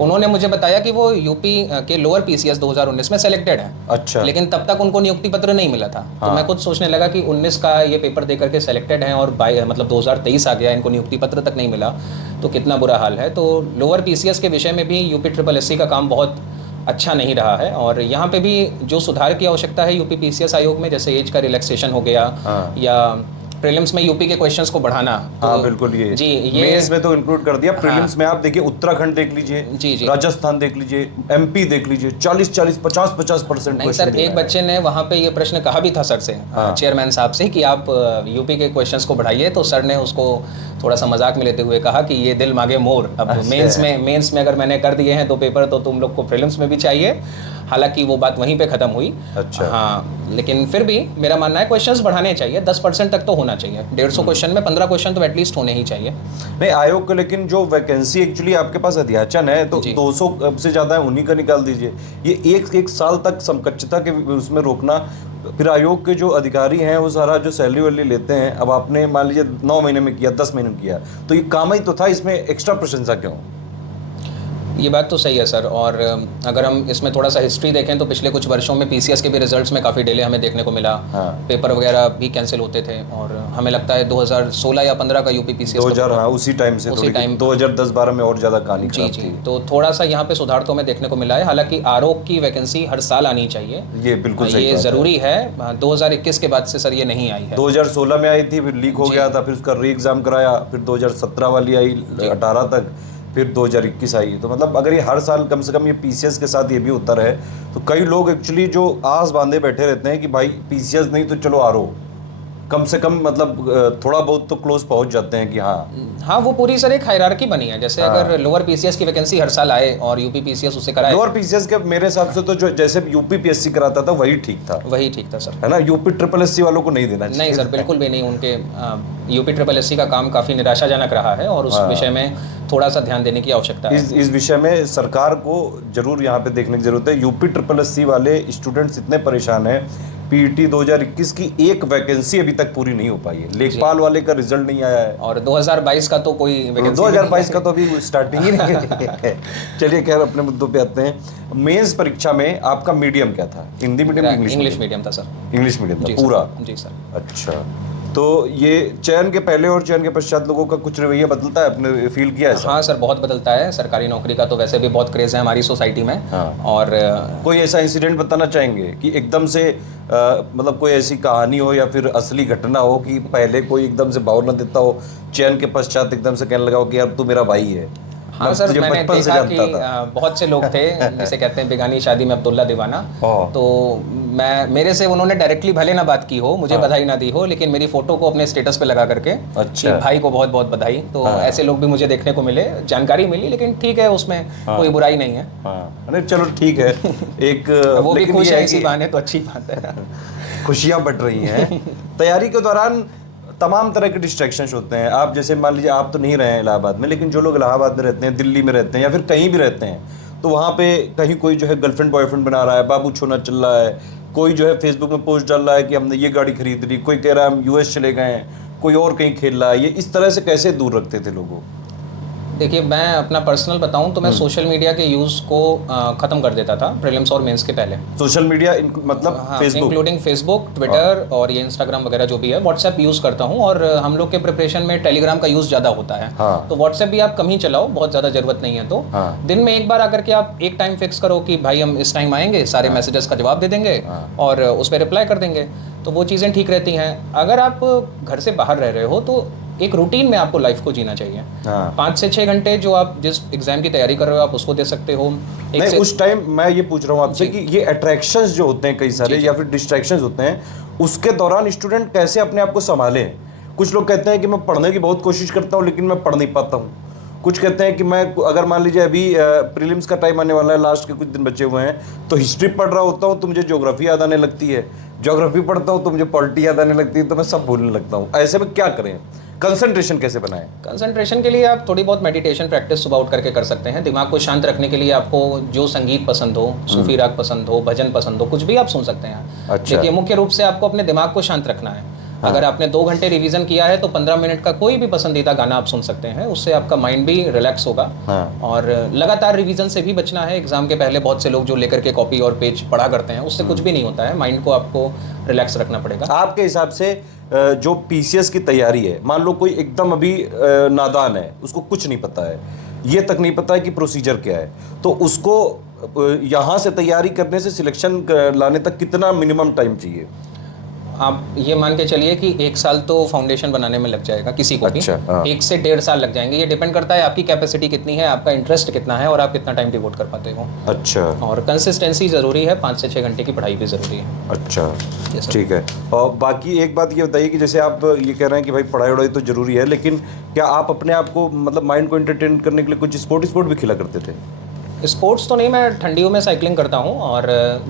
उन्होंने मुझे बताया कि वो यूपी के लोअर पीसीएस 2019 में सेलेक्टेड है। अच्छा। लेकिन तब तक उनको नियुक्ति पत्र नहीं मिला था। तो मैं खुद सोचने लगा कि 19 का ये पेपर दे करके सेलेक्टेड हैं और मतलब 2023 आ गया, इनको नियुक्ति पत्र तक नहीं मिला, तो कितना बुरा हाल है। तो लोअर पीसीएस के विषय में भी यूपी SSSC का काम बहुत अच्छा नहीं रहा है। और यहाँ पे भी जो सुधार की आवश्यकता है यूपी पीसीएस आयोग में, जैसे एज का रिलैक्सेशन हो गया या प्रीलिम्स में यूपी के क्वेश्चंस को बढ़ाना। हाँ बिल्कुल, ये जी, ये मेंस में तो इंक्लूड कर दिया। प्रीलिम्स में आप देखिए उत्तराखंड देख लीजिए, जी, जी। राजस्थान देख लीजिए, एमपी देख लीजिए, 40-40, 50-50% नहीं सर, एक बच्चे ने वहाँ पे ये प्रश्न कहा भी था सर से, चेयरमैन साहब से, कि आप यूपी के क्वेश्चंस को बढ़ाइए, तो सर ने उसको थोड़ा सा मजाक में लेते हुए कहा कि ये दिल मांगे मोर, अब मेंस में अगर मैंने कर दिए हैं 2 पेपर तो तुम लोग को प्रीलिम्स में भी चाहिए। हालांकि वो बात वहीं पे खत्म हुई। अच्छा। हाँ, लेकिन फिर भी मेरा मानना है क्वेश्चंस बढ़ाने चाहिए, 10% तक तो होना चाहिए। 150 क्वेश्चन में 15 क्वेश्चन तो एटलीस्ट होने ही चाहिए। नहीं आयोग को, लेकिन जो वैकेंसी एक्चुअली आपके पास अध्याचन है तो 200 से ज़्यादा है, उन्हीं का निकाल दीजिए। ये एक साल तक समकक्षता के उसमें रोकना, फिर आयोग के जो अधिकारी हैं वो सारा जो सैलरी वैलरी लेते हैं, अब आपने मान लीजिए 9 महीने में किया, 10 महीने में किया, तो ये काम ही तो था, इसमें एक्स्ट्रा प्रशंसा क्यों? ये बात तो सही है सर। और अगर हम इसमें थोड़ा सा हिस्ट्री देखें तो पिछले कुछ वर्षों में पीसीएस के भी रिजल्ट्स में काफ़ी डिले हमें देखने को मिला। पेपर वगैरह भी कैंसिल होते थे, और हमें लगता है 2016 या 15 का यूपी पीसीएस 2000, हाँ उसी टाइम से, उसी टाइम 2010-12 में और ज़्यादा कहानी जी जी, तो थोड़ा सा यहाँ पे सुधार तो हमें देखने को मिला है। हालांकि आरोप की वैकेंसी हर साल आनी चाहिए, ये बिल्कुल सही ये ज़रूरी है। 2021 के बाद से सर ये नहीं आई है। 2016 में आई थी, फिर लीक हो गया था, फिर उसका री एग्ज़ाम कराया, फिर 2017 वाली आई 18 तक, फिर 2021 आई। तो मतलब अगर ये हर साल कम से कम ये पीसीएस के साथ ये भी होता रहे, तो कई लोग एक्चुअली जो आस बांधे बैठे रहते हैं कि भाई पीसीएस नहीं तो चलो आरओ, कम से कम मतलब थोड़ा बहुत तो क्लोज पहुंच जाते हैं कि हाँ वो पूरी सर एक हायरार्की बनी है। जैसे अगर लोअर पीसीएस की वैकेंसी हर साल आए और यूपी पीसीएस उसे कराए, लोअर पीसीएस के मेरे हिसाब से तो जो जैसे यूपी पीएससी कराता था वही ठीक था सर, है ना। यूपी ट्रिपल एससी वालों को नहीं देना चाहिए। नहीं सर, बिल्कुल भी नहीं। उनके यूपी ट्रिपल एससी का काम काफ़ी निराशाजनक रहा है, और उस विषय में थोड़ा सा ध्यान देने की आवश्यकता है। इस विषय में सरकार को जरूर यहाँ पे देखने की जरूरत है। यूपी ट्रिपल एससी वाले स्टूडेंट्स इतने परेशान हैं, पीईटी 2021 की एक वैकेंसी अभी तक पूरी नहीं हो पाई है। लेखपाल वाले का रिजल्ट नहीं आया है, और 2022 का तो कोई वैकेंसी 2022 का तो अभी स्टार्टिंग ही नहीं है। चलिए खैर अपने मुद्दों पे आते हैं। मेंस परीक्षा में आपका मीडियम क्या था? हिंदी मीडियम, इंग्लिश मीडियम था सर। इंग्लिश मीडियम था पूरा? जी सर। अच्छा, तो ये चयन के पहले और चयन के पश्चात लोगों का कुछ रवैया बदलता है, आपने फील किया है? हाँ सर, बहुत बदलता है। सरकारी नौकरी का तो वैसे भी बहुत क्रेज है हमारी सोसाइटी में। और कोई ऐसा इंसिडेंट बताना चाहेंगे कि एकदम से मतलब कोई ऐसी कहानी हो या फिर असली घटना हो कि पहले कोई एकदम से भाव न देता हो, चयन के पश्चात एकदम से कहने लगा हो कि यार तू मेरा भाई है? हाँ सर, मैंने देखा कि बहुत से लोग थे जिसे कहते हैं बेगानी शादी में अब्दुल्ला दीवाना। तो मेरे से उन्होंने डायरेक्टली भले ना बात की हो, मुझे बधाई ना दी हो, लेकिन मेरी फोटो को अपने स्टेटस पे लगा करके कि भाई को बहुत बहुत बधाई। तो ऐसे लोग भी मुझे देखने को मिले, जानकारी मिली, लेकिन ठीक है, उसमें कोई बुराई नहीं है। अरे चलो ठीक है, एक वो भी खुश है इसी बहाने, तो अच्छी बात है। खुशियाँ बट रही हैं। तैयारी के दौरान तमाम तरह के डिस्ट्रैक्शंस होते हैं। आप जैसे मान लीजिए आप तो नहीं रहे हैं इलाहाबाद में, लेकिन जो लोग इलाहाबाद में रहते हैं, दिल्ली में रहते हैं, या फिर कहीं भी रहते हैं, तो वहाँ पे कहीं कोई जो है गर्लफ्रेंड बॉयफ्रेंड बना रहा है, बाबू छोना चल रहा है, कोई जो है फेसबुक में पोस्ट डाल रहा है कि हमने ये गाड़ी खरीद ली, कोई कह रहा है हम यूएस चले गए हैं, कोई और कहीं खेल रहा है। ये इस तरह से कैसे दूर रखते थे लोगों? देखिए, मैं अपना पर्सनल बताऊं तो मैं सोशल मीडिया के यूज़ को ख़त्म कर देता था प्रीलिम्स और मेंस के पहले। सोशल मीडिया मतलब फेसबुक, इंक्लूडिंग फेसबुक, ट्विटर और ये इंस्टाग्राम वगैरह जो भी है। व्हाट्सएप यूज़ करता हूं, और हम लोग के प्रिपरेशन में टेलीग्राम का यूज़ ज़्यादा होता है। तो व्हाट्सएप भी आप कम ही चलाओ, बहुत ज़्यादा ज़रूरत नहीं है। तो दिन में एक बार आकर के आप एक टाइम फिक्स करो कि भाई हम इस टाइम आएंगे, सारे मैसेजेस का जवाब दे देंगे और उस पर रिप्लाई कर देंगे, तो वो चीज़ें ठीक रहती हैं। अगर आप घर से बाहर रह रहे हो तो एक रूटीन में आपको लाइफ को जीना चाहिए। 5 से 6 घंटे जो आप जिस एग्जाम की तैयारी कर रहे हो आप उसको दे सकते हो। नहीं, उस टाइम मैं ये पूछ रहा हूँ आपसे कि ये अट्रैक्शंस जो होते हैं कई सारे या फिर डिस्ट्रैक्शंस होते हैं, उसके दौरान स्टूडेंट कैसे अपने आप को संभालें? कुछ लोग कहते हैं कि मैं पढ़ने की बहुत कोशिश करता हूँ लेकिन मैं पढ़ नहीं पाता हूँ। कुछ कहते हैं कि मैं अगर मान लीजिए अभी प्रीलिम्स का टाइम आने वाला है, लास्ट के कुछ दिन बचे हुए हैं, तो हिस्ट्री पढ़ रहा होता हूँ तो मुझे ज्योग्राफी याद आने लगती है, ज्योग्राफी पढ़ता हूँ तो मुझे पॉलिटी याद आने लगती है, तो मैं सब भूलने लगता हूँ। ऐसे में क्या करें? कंसंट्रेशन कैसे बनाएं? कंसंट्रेशन के लिए आप थोड़ी बहुत मेडिटेशन प्रैक्टिस सुबह उठ करके कर सकते हैं। दिमाग को शांत रखने के लिए आपको जो संगीत पसंद हो, सूफी राग पसंद हो, भजन पसंद हो, कुछ भी आप सुन सकते हैं। अच्छा। देखिए, मुख्य रूप से आपको अपने दिमाग को शांत रखना है। अगर आपने 2 घंटे रिवीजन किया है तो 15 मिनट का कोई भी पसंदीदा गाना आप सुन सकते हैं, उससे आपका माइंड भी रिलैक्स होगा। और लगातार रिवीजन से भी बचना है। एग्जाम के पहले बहुत से लोग जो लेकर के कॉपी और पेज पढ़ा करते हैं, उससे कुछ भी नहीं होता है। माइंड को आपको रिलैक्स रखना पड़ेगा। आपके हिसाब से जो पीसीएस की तैयारी है, मान लो कोई एकदम अभी नादान है, उसको कुछ नहीं पता है, ये तक नहीं पता है कि प्रोसीजर क्या है, तो उसको यहाँ से तैयारी करने से सिलेक्शन लाने तक कितना मिनिमम टाइम चाहिए? आप ये मान के चलिए कि 1 साल तो फाउंडेशन बनाने में लग जाएगा किसी को भी। अच्छा, हाँ। 1 से 1.5 साल लग जाएंगे। ये डिपेंड करता है आपकी कैपेसिटी कितनी है, आपका इंटरेस्ट कितना है और आप कितना टाइम डिवोट कर पाते हो। अच्छा और कंसिस्टेंसी ज़रूरी है, 5 से 6 घंटे की पढ़ाई भी ज़रूरी है। अच्छा, Yes, sir. ठीक है। और बाकी एक बात ये बताइए कि जैसे आप ये कह रहे हैं कि भाई पढ़ाई वढ़ाई तो ज़रूरी है, लेकिन क्या आप अपने आप को मतलब माइंड को एंटरटेन करने के लिए कुछ स्पोर्ट भी खेला करते थे? स्पोर्ट्स तो नहीं, मैं ठंडियों में साइकिलिंग करता हूँ और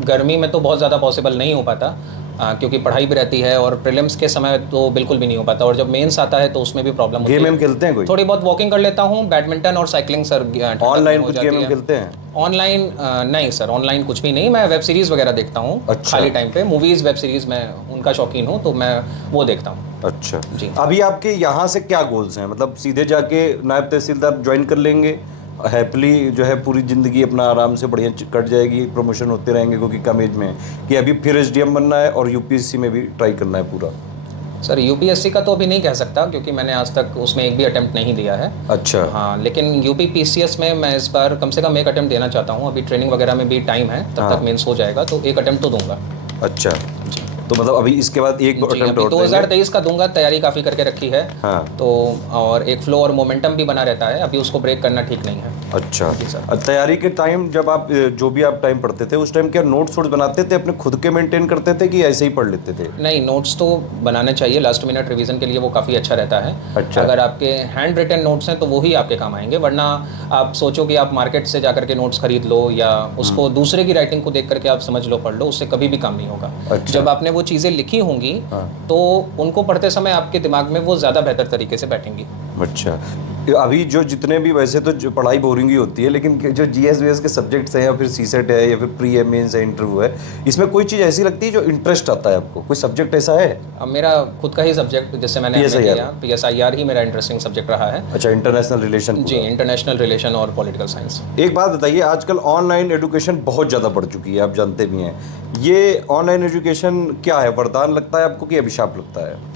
गर्मी में तो बहुत ज़्यादा पॉसिबल नहीं हो पाता, क्योंकि पढ़ाई भी रहती है और प्रीलिम्स के समय तो बिल्कुल भी नहीं हो पाता, और जब मेंस आता है तो उसमें भी प्रॉब्लम होती गेम है। वेम खेलते हैं कोई? थोड़ी बहुत वॉकिंग कर लेता हूँ, बैडमिंटन और साइकिलिंग सर ठंडक में ऑनलाइन हो कुछ जाती गेम वेम है। खेलते हैं? ऑनलाइन नहीं सर, ऑनलाइन कुछ भी नहीं। मैं वेब सीरीज़ वगैरह देखता हूँ अच्छा। खाली टाइम पे, मूवीज़ वेब सीरीज़ मैं उनका शौकीन हूँ, तो मैं वो देखता हूँ। अच्छा जी। अभी आपके यहाँ से क्या गोल्स हैं? मतलब सीधे जाके नायब तहसीलदार ज्वाइन कर लेंगे, हैप्पीली जो है पूरी ज़िंदगी अपना आराम से बढ़िया कट जाएगी, प्रमोशन होते रहेंगे क्योंकि कम एज में है, कि अभी फिर एसडीएम बनना है और यूपीएससी में भी ट्राई करना है पूरा? सर यूपीएससी का तो अभी नहीं कह सकता, क्योंकि मैंने आज तक उसमें एक भी अटेम्प्ट नहीं दिया है। अच्छा। हाँ, लेकिन यूपी पीसीएस में मैं इस बार कम से कम एक अटेम्प्ट देना चाहता हूँ। अभी ट्रेनिंग वगैरह में भी टाइम है, तब हाँ। तक मेंस हो जाएगा, तो एक अटेम्प्ट तो दूंगा। अच्छा, तो मतलब अभी इसके बाद एक जी, अटेम्प्ट अभी और देंगे? 2023 का दूंगा, तैयारी काफ़ी करके रखी है। हाँ। तो और एक फ्लो और मोमेंटम भी बना रहता है, अभी उसको ब्रेक करना ठीक नहीं है। अच्छा। जी सर। तैयारी के टाइम जब आप जो भी आप टाइम पढ़ते थे उस टाइम क्या नोट्स वोट्स बनाते थे, अपने खुद के मेंटेन करते थे कि ऐसे ही पढ़ लेते थे? नहीं, नोट्स तो बनाने चाहिए, लास्ट मिनट रिवीजन के लिए वो काफ़ी अच्छा रहता है। अच्छा। अगर आपके हैंड रिटन नोट्स हैं तो वो ही आपके काम आएंगे, वरना आप सोचो कि आप मार्केट से जाकर के नोट्स खरीद लो या उसको दूसरे की राइटिंग को देख करके आप समझ लो, पढ़ लो, उससे कभी भी काम नहीं होगा। अच्छा। जब आपने वो चीज़ें लिखी होंगी तो उनको पढ़ते समय आपके दिमाग में वो ज़्यादा बेहतर तरीके से बैठेंगी। अच्छा, अभी जो जितने भी वैसे तो जो पढ़ाई बोरिंग ही होती है, लेकिन जो जीएस वीएस के सब्जेक्ट्स हैं या फिर सीसेट है या फिर प्री है, मेंस है, इंटरव्यू है, इसमें कोई चीज़ ऐसी लगती है जो इंटरेस्ट आता है आपको? कोई सब्जेक्ट ऐसा है? अब मेरा खुद का ही सब्जेक्ट जिससे मैंने PSIR? किया, PSIR ही मेरा इंटरेस्टिंग सब्जेक्ट रहा है। अच्छा, इंटरनेशनल रिलेशन। जी, इंटरनेशनल रिलेशन और पॉलिटिकल साइंस। एक बात बताइए, आजकल ऑनलाइन एजुकेशन बहुत ज़्यादा बढ़ चुकी है, आप जानते भी हैं। ये ऑनलाइन एजुकेशन क्या है, वरदान लगता है आपको कि अभिशाप लगता है?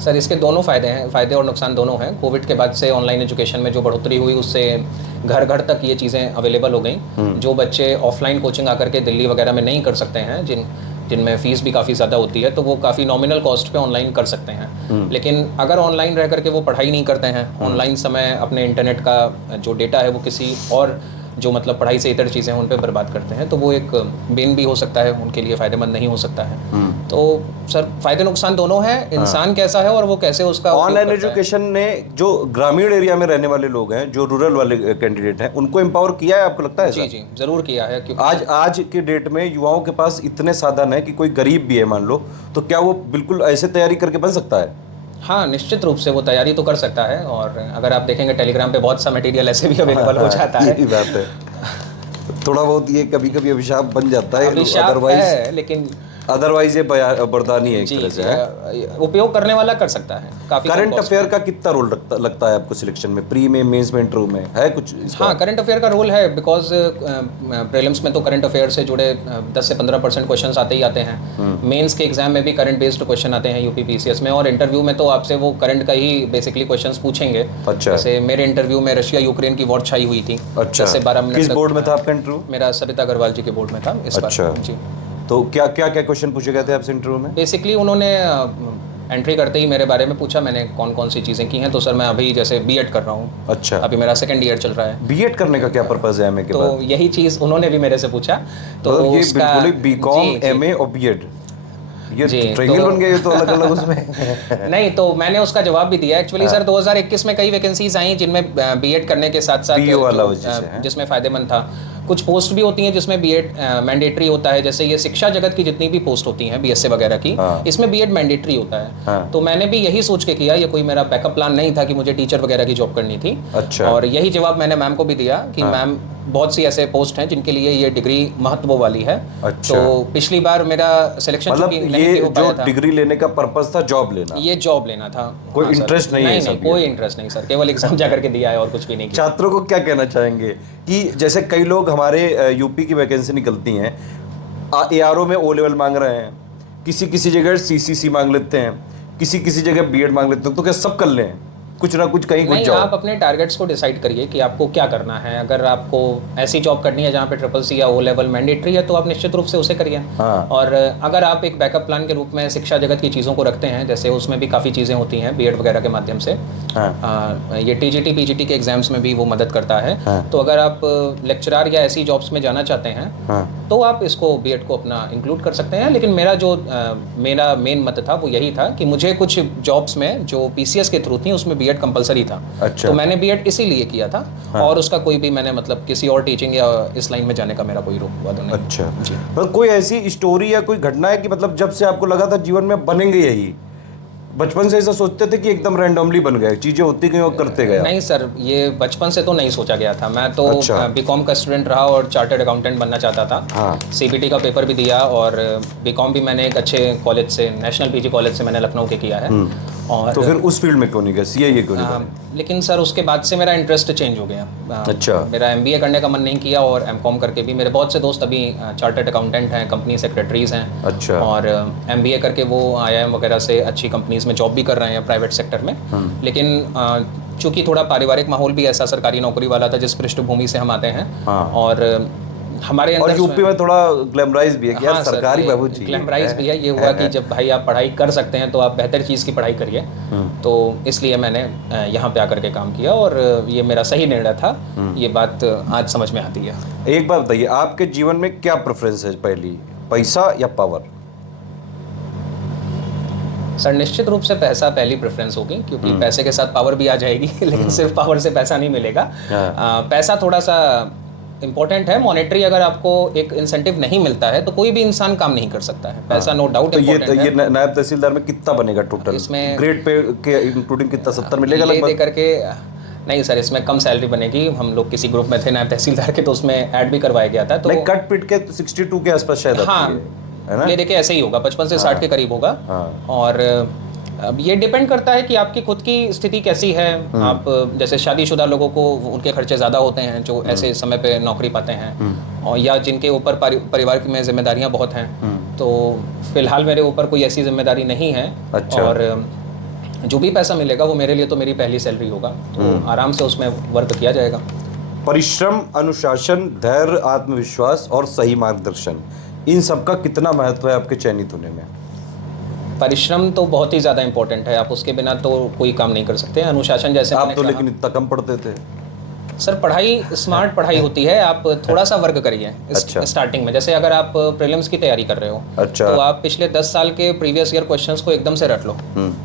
सर इसके दोनों फ़ायदे हैं, फ़ायदे और नुकसान दोनों हैं। कोविड के बाद से ऑनलाइन एजुकेशन में जो बढ़ोतरी हुई, उससे घर घर तक ये चीज़ें अवेलेबल हो गई। जो बच्चे ऑफलाइन कोचिंग आकर के दिल्ली वगैरह में नहीं कर सकते हैं, जिनमें फ़ीस भी काफ़ी ज़्यादा होती है, तो वो काफ़ी नॉमिनल कॉस्ट पे ऑनलाइन कर सकते हैं। लेकिन अगर ऑनलाइन रह करके वो पढ़ाई नहीं करते हैं, ऑनलाइन समय अपने इंटरनेट का जो डेटा है वो किसी और जो मतलब पढ़ाई से इतर चीज़ें हैं उन पे बर्बाद करते हैं, तो वो एक बेन भी हो सकता है, उनके लिए फ़ायदेमंद नहीं हो सकता है। तो सर फ़ायदे नुकसान दोनों हैं, इंसान कैसा है और वो कैसे उसका उपयोग ऑनलाइन करता है। एजुकेशन ने जो ग्रामीण एरिया में रहने वाले लोग हैं, जो रूरल वाले कैंडिडेट हैं, उनको एम्पावर किया है, आपको लगता है जी ऐसा? जी, ज़रूर किया है, क्योंकि आज के डेट में युवाओं के पास इतने साधन है कि कोई गरीब भी है मान लो, तो क्या वो बिल्कुल ऐसे तैयारी करके बन सकता है? हाँ, निश्चित रूप से वो तैयारी तो कर सकता है। और अगर आप देखेंगे टेलीग्राम पे बहुत सा मटेरियल ऐसे भी अवेलेबल हो जाता है। यही बात है। थोड़ा बहुत ये कभी कभी अभिशाप बन जाता है, अभिशाप है, लेकिन अदरवाइज ये वरदान ही है एक जी तरह जी, से, है? उपयोग करने वाला कर सकता है काफ़ी। करंट अफेयर का कितना रोल लगता है आपको सिलेक्शन में, प्री में, मेंस में, इंटरव्यू में, है कुछ इसका? हाँ, करंट अफेयर का रोल है, बिकॉज प्रीलिम्स में तो करंट अफेयर से जुड़े 10 से 15% क्वेश्चंस आते ही आते हैं। मेंस के एग्जाम में भी करंट बेस्ड क्वेश्चन आते हैं यूपी पीसीएस में, और इंटरव्यू में तो आपसे वो करंट का ही बेसिकली क्वेश्चंस पूछेंगे। अच्छा। जैसे मेरे इंटरव्यू में रशिया यूक्रेन की वॉर छाई हुई थी। अच्छा, 10 से 12 मिनट किस तक। बोर्ड में था आपका इंटरव्यू? मेरा सविता अग्रवाल जी के बोर्ड में था इस बार। अच्छा। जी, तो क्या क्या क्या क्वेश्चन पूछे गए थे आपसे इंटरव्यू में? बेसिकली उन्होंने एंट्री करते ही मेरे बारे में पूछा, मैंने कौन कौन सी चीज़ें की हैं। तो सर मैं अभी जैसे बीएड कर रहा हूँ, अच्छा, अभी मेरा 2nd ईयर चल रहा है। बीएड करने का क्या पर्पस है एमए के बाद? तो यही चीज़ उन्होंने भी मेरे से पूछा। तो मतलब ये उसका बिल्कुल ही बीकॉम, जी, जी। एमए और बीएड, ये जी, ट्रायंगल तो- बन गया ये तो अलग अलग उसमें। नहीं, तो मैंने उसका जवाब भी दिया। एक्चुअली सर 2021 में कई वैकेंसीज आई जिनमें बीएड करने के साथ साथ BO वाला जिसे है। जिसमें फ़ायदेमंद था। कुछ पोस्ट भी होती हैं जिसमें बीएड मैंडेटरी होता है, जैसे ये शिक्षा जगत की जितनी भी पोस्ट होती हैं बीएसए वगैरह की, हाँ। इसमें बीएड मैंडेटरी होता है। हाँ। तो मैंने भी यही सोच के किया, ये कोई मेरा बैकअप प्लान नहीं था कि मुझे टीचर वगैरह की जॉब करनी थी। अच्छा। और यही जवाब मैंने मैम को भी दिया कि मैम बहुत सी ऐसे पोस्ट हैं जिनके लिए ये डिग्री महत्व वाली है। अच्छा। तो पिछली बार मेरा सिलेक्शन मतलब नहीं ये हो जो पाया था। डिग्री लेने का पर्पस था जॉब लेना, ये जॉब लेना था। कोई हाँ सर। इंटरेस्ट नहीं है नहीं सब नहीं, कोई इंटरेस्ट नहीं सर, केवल एग्जाम जा करके दिया है और कुछ भी नहीं किया। छात्रों को क्या कहना चाहेंगे कि जैसे कई लोग हमारे यूपी की वैकेंसी निकलती हैं, एआरओ में ओ लेवल मांग रहे हैं, किसी किसी जगह सीसीसी मांग लेते हैं, किसी किसी जगह बीएड मांग लेते हैं, तो क्या सब कर लें? कुछ ना कुछ कहीं घुस नहीं, जाओ। आप अपने टारगेट्स को डिसाइड करिए कि आपको क्या करना है। अगर आपको ऐसी जॉब करनी है जहाँ पे ट्रिपल सी या ओ लेवल मैंडेटरी है तो आप निश्चित रूप से उसे करिए। हाँ। और अगर आप एक बैकअप प्लान के रूप में शिक्षा जगत की चीज़ों को रखते हैं, जैसे उसमें भी काफ़ी चीज़ें होती हैं बीएड वगैरह के माध्यम से, ये टीजीटी पीजीटी के एग्जाम्स में भी वो मदद करता है। तो अगर आप लेक्चरर या ऐसी जॉब्स में जाना चाहते हैं तो आप इसको बीएड को अपना इंक्लूड कर सकते हैं। लेकिन मेरा मेन मत था वो यही था कि मुझे कुछ जॉब्स में जो पीसीएस के थ्रू थी उसमें बीएड कंपलसरी था। अच्छा। तो मैंने बीएड इसीलिए किया था। और उसका कोई भी मैंने मतलब किसी और टीचिंग या इस लाइन में जाने का मेरा कोई रोक वादा नहीं। अच्छा जी। मतलब कोई ऐसी स्टोरी या कोई घटना है कि मतलब जब से आपको लगा था जीवन में बनेंगे यही, बचपन से ऐसा सोचते थे कि एकदम रैंडमली बन गए, चीजें होती गई और करते गए? नहीं सर, ये बचपन से तो नहीं सोचा गया था। मैं तो अच्छा। बीकॉम का स्टूडेंट रहा और चार्टर्ड अकाउंटेंट बनना चाहता था। हाँ। सीपीटी का पेपर भी दिया और बीकॉम भी मैंने एक अच्छे कॉलेज से, नेशनल पीजी कॉलेज से मैंने लखनऊ के किया है। और तो फिर उस फील्ड में क्यों नहीं गए, सीए क्यों नहीं बने? लेकिन सर उसके बाद से मेरा इंटरेस्ट चेंज हो गया। अच्छा। मेरा एमबीए करने का मन नहीं किया और एमकॉम करके भी मेरे बहुत से दोस्त अभी चार्टर्ड अकाउंटेंट हैं, कंपनी सेक्रेटरीज हैं। अच्छा। और एमबीए करके वो आईआईएम वगैरह से अच्छी कंपनीज में जॉब भी कर रहे हैं प्राइवेट सेक्टर में। लेकिन चूंकि थोड़ा पारिवारिक माहौल भी ऐसा सरकारी नौकरी वाला था जिस पृष्ठभूमि से हम आते हैं। हाँ। और हमारे और अंदर यूपी में थोड़ा ग्लैमराइज भी है कि यार हाँ सर, सरकारी ये बाबू चाहिए। ग्लैमराइज भी है। ये हुआ कि जब भाई आप पढ़ाई कर सकते हैं तो आप बेहतर चीज़ की पढ़ाई करिए। तो इसलिए मैंने यहाँ पे आकर के काम किया और ये मेरा सही निर्णय था। ये बात आज समझ में आती है। एक बात बताइए, आपके जीवन में क्या प्रेफरेंस है, पहली पैसा या पावर? सर निश्चित रूप से पैसा पहली प्रेफरेंस होगी, क्योंकि पैसे के साथ पावर भी आ जाएगी। लेकिन सिर्फ पावर से पैसा नहीं मिलेगा। पैसा थोड़ा सा इम्पोर्टेंट है। मॉनेटरी अगर आपको एक इंसेंटिव नहीं मिलता है तो कोई भी इंसान काम नहीं कर सकता है। पैसा नो डाउट तो इम्पोर्टेंट है। ये नायब तहसीलदार में कितना बनेगा टोटल? इसमें ग्रेड पे के इंक्लूडिंग कितना, 70 मिलेगा ये दे लगभग? करके नहीं सर, इसमें कम सैलरी बनेगी। हम लोग किसी ग्रुप में थे नायब तहसीलदार के, तो उसमें ऐड भी करवाया गया था। तो नहीं, कट पिट के 62 के आसपास शायद हाँ, आती है ना? ये देखिए ऐसे ही होगा, 55 से 60 के करीब होगा। और अब ये डिपेंड करता है कि आपकी खुद की स्थिति कैसी है। आप जैसे शादीशुदा लोगों को उनके खर्चे ज़्यादा होते हैं जो ऐसे समय पे नौकरी पाते हैं, और या जिनके ऊपर परिवार में जिम्मेदारियां बहुत हैं। तो फिलहाल मेरे ऊपर कोई ऐसी जिम्मेदारी नहीं है। अच्छा। और जो भी पैसा मिलेगा वो मेरे लिए तो मेरी पहली सैलरी होगा, तो आराम से उसमें वर्क किया जाएगा। परिश्रम, अनुशासन, धैर्य, आत्मविश्वास और सही मार्गदर्शन, इन सब का कितना महत्व है आपके चयनित होने में? परिश्रम तो बहुत ही ज़्यादा इंपॉर्टेंट है। आप उसके बिना तो कोई काम नहीं कर सकते। अनुशासन जैसे आप मैंने तो कहा- लेकिन इतना कम पढ़ते थे। सर पढ़ाई स्मार्ट पढ़ाई होती है। आप थोड़ा सा वर्क करिए अच्छा। स्टार्टिंग में। जैसे अगर आप प्रीलिम्स की तैयारी कर रहे हो, अच्छा। तो आप पिछले 10 साल के प्रीवियस ईयर क्वेश्चंस को एकदम से रट लो।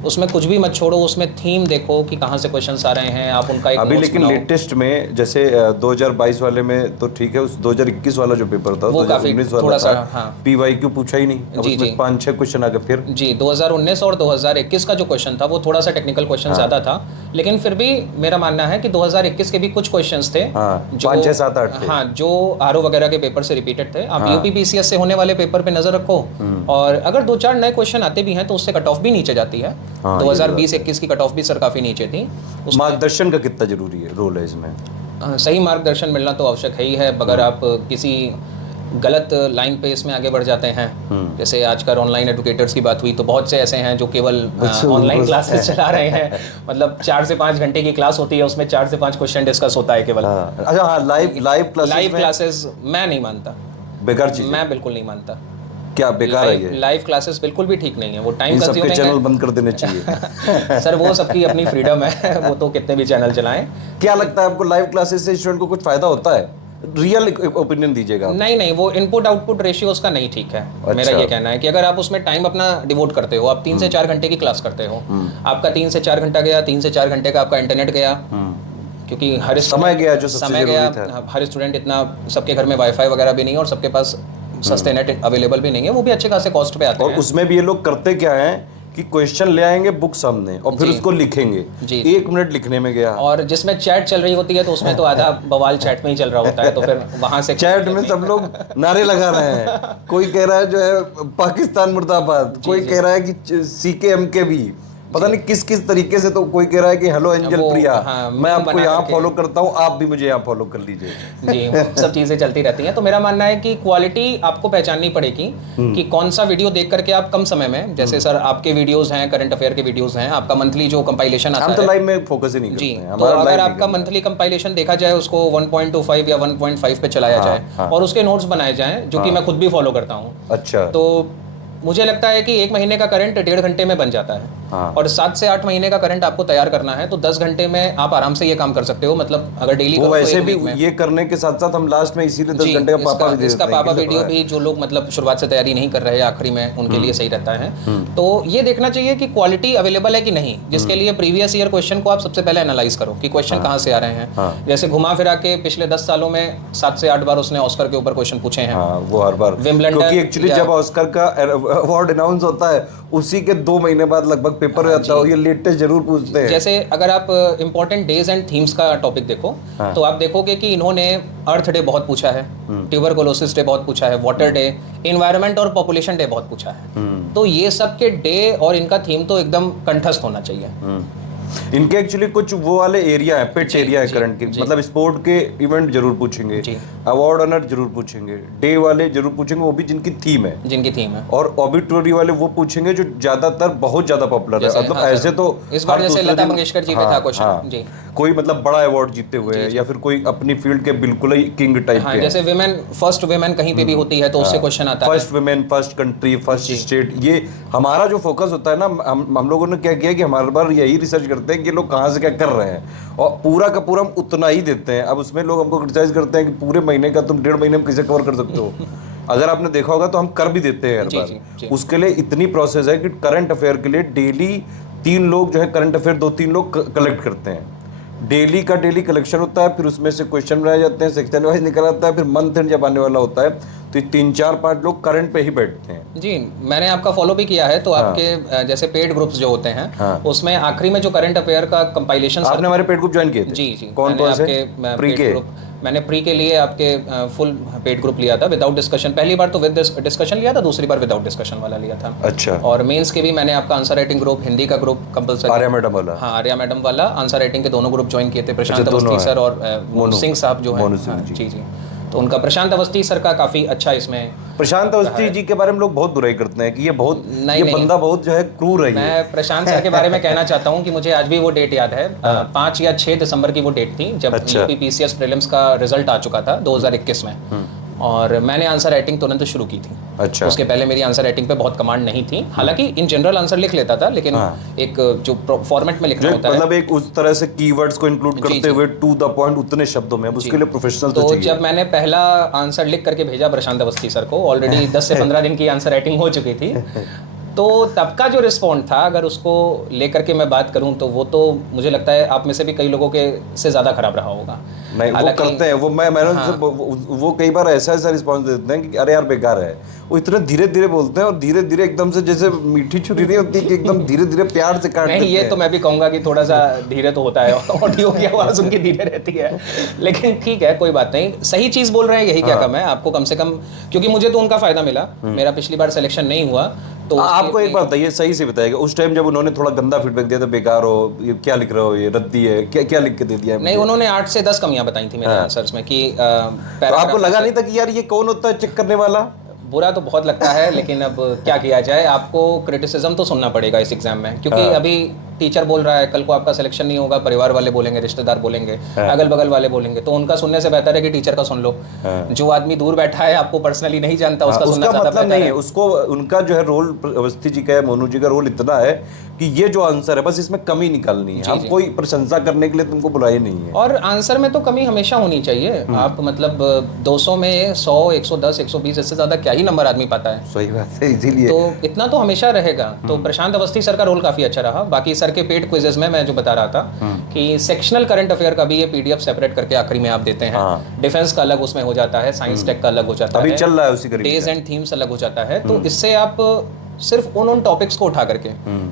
उसमें कुछ भी मत छोड़ो, उसमें थीम देखो कि कहाँ से क्वेश्चंस आ रहे हैं, आप उनका एक अभी notes लेकिन बनाओ। लेटेस्ट में जैसे 2022 वाले में तो ठीक है, उस 2021 वाला जो पेपर था, वो काफी 2019 थोड़ा वाला सा, था, हाँ। पीवाईक्यू पूछा ही नहीं। अब जी, उसमें जी। 5-6 क्वेश्चन आ गए फिर। जी, 2019 और 2021 का जो क्वेश्चन था वो थोड़ा सा टेक्निकल क्वेश्चन ज़्यादा था। लेकिन फिर भी मेरा मानना है कि 2021 के भी कुछ क्वेश्चंस थे जो 5, 6, 7, 8 थे। हाँ, जो आरओ वगैरह के पेपर से रिपीटेड थे। आप यूपीपीसीएस से होने वाले पेपर पे नजर रखो, और अगर 2-4 नए क्वेश्चन आते भी हैं तो उससे कट ऑफ भी नीचे जाती है। 2020-21 की कट ऑफ भी सर काफ़ी नीचे थी। मार्गदर्शन का कितना जरूरी है, रोल है इसमें? सही मार्गदर्शन मिलना तो आवश्यक है ही है। अगर आप किसी गलत लाइन पे इसमें आगे बढ़ जाते हैं, जैसे आजकल ऑनलाइन एडुकेटर्स की बात हुई, तो बहुत से ऐसे हैं जो केवल ऑनलाइन क्लासेस चला रहे हैं। मतलब 4 से 5 घंटे की क्लास होती है, उसमें 4 से 5 क्वेश्चन डिस्कस होता है केवल। अच्छा, हाँ, लाइव क्लासेस मैं नहीं मानता। बेकार चीज है। मैं बिल्कुल नहीं मानता। क्या बेकार है ये? लाइव क्लासेस बिल्कुल भी ठीक नहीं है। वो टाइम इन सबके कंज्यूमिंग चैनल है। बंद कर देने चाहिए। सर वो सबकी अपनी फ्रीडम है, वो तो कितने भी चैनल चलाएं। क्या लगता है आपको, लाइव क्लासेस से स्टूडेंट को कुछ फायदा होता है? रियल ओपिनियन दीजिएगा आप। नहीं, वो इनपुट आउटपुट रेशियो उसका नहीं ठीक है। मेरा ये कहना है कि अगर आप उसमें टाइम अपना डिवोट करते हो, आप 3 से 4 घंटे की क्लास करते हो, आपका 3 से 4 घंटा गया, 3 से 4 घंटे का आपका इंटरनेट गया, क्योंकि हर समय गया जो सबसे समय जरूरी गया। था। हर स्टूडेंट इतना, सबके घर में वाईफाई वगैरह भी नहीं है और सबके पास सस्ते नेट अवेलेबल भी नहीं है, वो भी अच्छे खासे कॉस्ट पे आते और हैं। उसमें भी ये लोग करते क्या है कि क्वेश्चन ले आएंगे बुक सामने और फिर जी। उसको लिखेंगे। जी। 1 मिनट लिखने में गया। और जिसमें चैट चल रही होती है तो उसमें तो आधा बवाल चैट में ही चल रहा होता है, तो फिर वहां से चैट में सब लोग नारे लगा रहे हैं। कोई कह रहा है जो है पाकिस्तान मुर्दाबाद, कोई कह रहा है कि CKM के भी। पता नहीं किस किस तरीके से, तो कोई कह रहा है कि हेलो एंजल वो, प्रिया, हाँ, मैं meme आपको बना यहाँ करके। फॉलो करता हूँ, आप भी मुझे यहाँ फॉलो कर लीजिए। जी, वो सब चीज़ें चलती रहती हैं। तो मेरा मानना है कि क्वालिटी आपको पहचाननी पड़ेगी कि कौन सा वीडियो देख करके आप कम समय में, जैसे सर आपके वीडियोस हैं, करंट अफेयर के वीडियोस हैं, आपका मंथली जो कंपाइलेशन आता हम तो है। लाइव में फोकस ही नहीं जी, करते हैं, तो हमारा अगर लाइव नहीं आपका करना है। मंथली कंपाइलेशन देखा जाए, उसको 1.25 या 1.5 पे चलाया हाँ, जाए हाँ। और उसके नोट्स बनाए जाएं, जो कि मैं खुद भी फॉलो करता हूँ, अच्छा। तो मुझे लगता है कि 1 महीने का करंट 1.5 घंटे में बन जाता है। हाँ। और 7 से 8 महीने का करंट आपको तैयार करना है, तो 10 घंटे में आप आराम से ये काम कर सकते हो। मतलब अगर डेली वो करो तो वैसे एक भी वीक में। ये करने के साथ साथ हम लास्ट में इसीलिए 10 जी, घंटे का पापा भी दे इसका देते हैं पापा कि वीडियो लो, भी जो लोग मतलब शुरुआत से तैयारी नहीं कर रहे हैं, आखिरी में उनके लिए सही रहता है। तो ये देखना चाहिए कि क्वालिटी अवेलेबल है कि नहीं, जिसके लिए प्रीवियस ईयर क्वेश्चन को आप सबसे पहले एनालाइज करो कि क्वेश्चन कहाँ से आ रहे हैं। जैसे घुमा फिरा के पिछले 10 सालों में 7 से 8 बार उसने ऑस्कर के ऊपर क्वेश्चन पूछे हैं। हाँ, वो हर बार, विम्बलडन क्योंकि एक्चुअली या- जब ऑस्कर का अवार्ड अनाउंस होता है उसी के 2 महीने बाद लगभग पेपर हो जाता है, और ये लेटेस्ट जरूर पूछते हैं। जैसे अगर आप इंपॉर्टेंट डेज एंड थीम्स का टॉपिक देखो, तो आप देखोगे कि इन्होंने अर्थ डे बहुत पूछा है, ट्यूबरकुलोसिस डे बहुत पूछा है, वाटर डे, एनवायरनमेंट और पॉपुलेशन डे बहुत पूछा है। तो ये सब के डे और इनका थीम तो एकदम कंठस्थ होना चाहिए। इनके एक्चुअली कुछ वो वाले एरिया है, पेट एरिया है जी, करंट के, जी। मतलब स्पोर्ट के इवेंट जरूर पूछेंगे, जी। अवार्ड ऑनर जरूर पूछेंगे, डे वाले जरूर पूछेंगे, वो भी जिनकी थीम है, जिनकी थीम है। और ऑबिटोरी वाले वो पूछेंगे जो ज्यादातर बहुत ज्यादा पॉपुलर है, जैसे, मतलब हाँ, ऐसे सर, तो इस बार हर जैसे दूसरे लता दिन- मंगेशकर जी पे हाँ, था क्वेश्चन। हाँ, जी। कोई मतलब बड़ा अवार्ड जीते हुए हैं, या फिर कोई अपनी फील्ड के बिल्कुल ही किंग टाइप हाँ, के जैसे विमेन, फर्स्ट विमेन कहीं पे भी होती है तो उससे क्वेश्चन आता है। First women, first country, first state, ये हमारा जो फोकस होता है ना, हम लोगों ने क्या किया कि हमारे बार यही रिसर्च करते हैं कि लोग कहाँ से क्या कर रहे हैं, और पूरा का पूरा हम उतना ही देते हैं। अब उसमें लोग हमको क्रिटिसाइज करते हैं कि पूरे महीने का तुम 1.5 महीने में कैसे कवर कर सकते हो। अगर आपने देखा होगा तो हम कर भी देते हैं हर जी, बार। जी, जी। उसके लिए इतनी प्रोसेस है कि करंट अफेयर के लिए डेली 3 लोग जो है करंट अफेयर 2-3 लोग कलेक्ट करते हैं। डेली का डेली कलेक्शन होता है, फिर उसमें से क्वेश्चन बनाए जाते हैं, सेक्शन वाइज निकल आता है, फिर मंथ एंड जब आने वाला होता है तो 3-4-5 लोग करंट पे ही बैठते हैं। जी, मैंने आपका फॉलो भी किया है, तो आपके जैसे पेड ग्रुप्स जो होते हैं, उसमें आखिरी में जो करंट अफेयर का कंपाइलेशन आपने हमारे पेड ग्रुप ज्वाइन किए थे? जी, जी, कौन मैंने कौन से? आपके प्री पेड के? ग्रुप, मैंने प्री के लिए आपके फुल पेड ग्रुप लिया था विदाउट डिस्कशन। पहली बार तो विद डिस्कशन लिया था, दूसरी बार विदाउट डिस्कशन वाला लिया था। अच्छा। और मेंस के भी मैंने आपका आंसर राइटिंग ग्रुप, हिंदी का ग्रुप कंपलसरी, आर्या मैडम वाला? हाँ, आर्या मैडम वाला, आंसर राइटिंग के दोनों ग्रुप ज्वाइन किए थे। प्रशांत दोनों अवस्थी हैं। सर और मोनू सिंह साहब जो मोनू हैं, सिंह हाँ, जी। जी, जी, तो उनका प्रशांत अवस्थी सर का काफ़ी अच्छा इसमें। प्रशांत अवस्थी जी के बारे में लोग बहुत बुराई करते हैं कि ये बहुत, नहीं, ये नहीं। बंदा बहुत जो है क्रूर है ये। मैं प्रशांत सर के बारे में कहना चाहता हूं कि मुझे आज भी वो डेट याद है। 5 या 6 दिसंबर की वो डेट थी, जब अच्छा। यूपी पीसीएस प्रीलिम्स का रिजल्ट आ चुका था 2021 में, और मैंने आंसर राइटिंग तुरंत शुरू की थी। अच्छा। उसके पहले मेरी आंसर राइटिंग पे बहुत कमांड नहीं थी, हालांकि इन जनरल आंसर लिख लेता था, लेकिन एक जो फॉर्मेट में लिखना जो होता है, मतलब एक उस तरह से कीवर्ड्स को इंक्लूड करते हुए टू द पॉइंट उतने शब्दों में, अब उसके लिए प्रोफेशनल तो तो चाहिए। जब मैंने पहला आंसर लिख करके भेजा प्रशांत अवस्थी सर को, ऑलरेडी 10 से 15 दिन की आंसर राइटिंग हो चुकी थी, तो तब का जो रिस्पॉन्ड था, अगर उसको लेकर के मैं बात करूं तो वो तो मुझे लगता है आप में से भी कई लोगों के से ज़्यादा खराब रहा होगा। नहीं, वो करते हैं, वो मैंने वो कई बार ऐसा ऐसा रिस्पॉन्स देते हैं कि अरे यार बेकार है। वो इतने धीरे धीरे बोलते हैं, और धीरे धीरे एकदम से जैसे मीठी छुरी नहीं होती कि एकदम धीरे धीरे प्यार से काट देते नहीं, ये हैं। तो मैं भी कहूंगा कि थोड़ा सा धीरे तो होता है, ऑडियो की आवाज़ उनकी धीरे रहती है, लेकिन ठीक है, कोई बात नहीं, सही चीज़ बोल रहे हैं, यही क्या कम है आपको, कम से कम, क्योंकि मुझे तो उनका फ़ायदा मिला, मेरा पिछली बार सिलेक्शन नहीं हुआ। तो आपको एक बात बताइए, सही से बताइएगा, उस टाइम जब उन्होंने थोड़ा गंदा फीडबैक दिया था, बेकार हो, ये क्या लिख रहे हो, ये रद्दी है, क्या क्या लिख के दे दिया है नहीं, मुझे? उन्होंने 8 से 10 कमियां बताई थी मेरे आंसर्स में कि तो आपको लगा नहीं था कि यार ये कौन होता है चेक करने वाला? बुरा तो बहुत लगता है, लेकिन अब क्या किया जाए, आपको क्रिटिसिज्म तो सुनना पड़ेगा इस एग्जाम में, क्योंकि अभी टीचर बोल रहा है, कल को आपका सिलेक्शन नहीं होगा, परिवार वाले बोलेंगे, रिश्तेदार बोलेंगे, अगल बगल वाले बोलेंगे, तो उनका सुनने से बेहतर है कि टीचर का सुन लो। जो आदमी दूर बैठा है, आपको पर्सनली नहीं जानता, उसका सुनना उसका ज्यादा मतलब बेहतर नहीं है। है उसको, उनका जो है रोल, अवस्थी जी का या मोनू जी का रोल इतना है कि ये जो आंसर है बस इसमें कमी निकालनी है, हम कोई प्रशंसा करने के लिए तुमको बुलाई नहीं है। और आंसर में तो कमी हमेशा होनी चाहिए। आप मतलब 200 में 100, 110, 120, इससे ज्यादा क्या ही नंबर आदमी पाता है। सही बात है, इसीलिए तो इतना तो हमेशा रहेगा। तो प्रशांत अवस्थी सर का रोल काफी अच्छा रहा। बाकी सर के पेड क्विजेज में मैं जो बता रहा था कि सेक्शनल करंट अफेयर का भी ये पीडीएफ सेपरेट करके आखिरी में आप देते हैं। डिफेंस का अलग उसमें हो जाता है, साइंस टेक का अलग हो जाता है, अभी चल रहा है उसी करीब डेज एंड थीम्स अलग हो जाता है। तो इससे आप सिर्फ उन टॉपिक्स को उठा करके,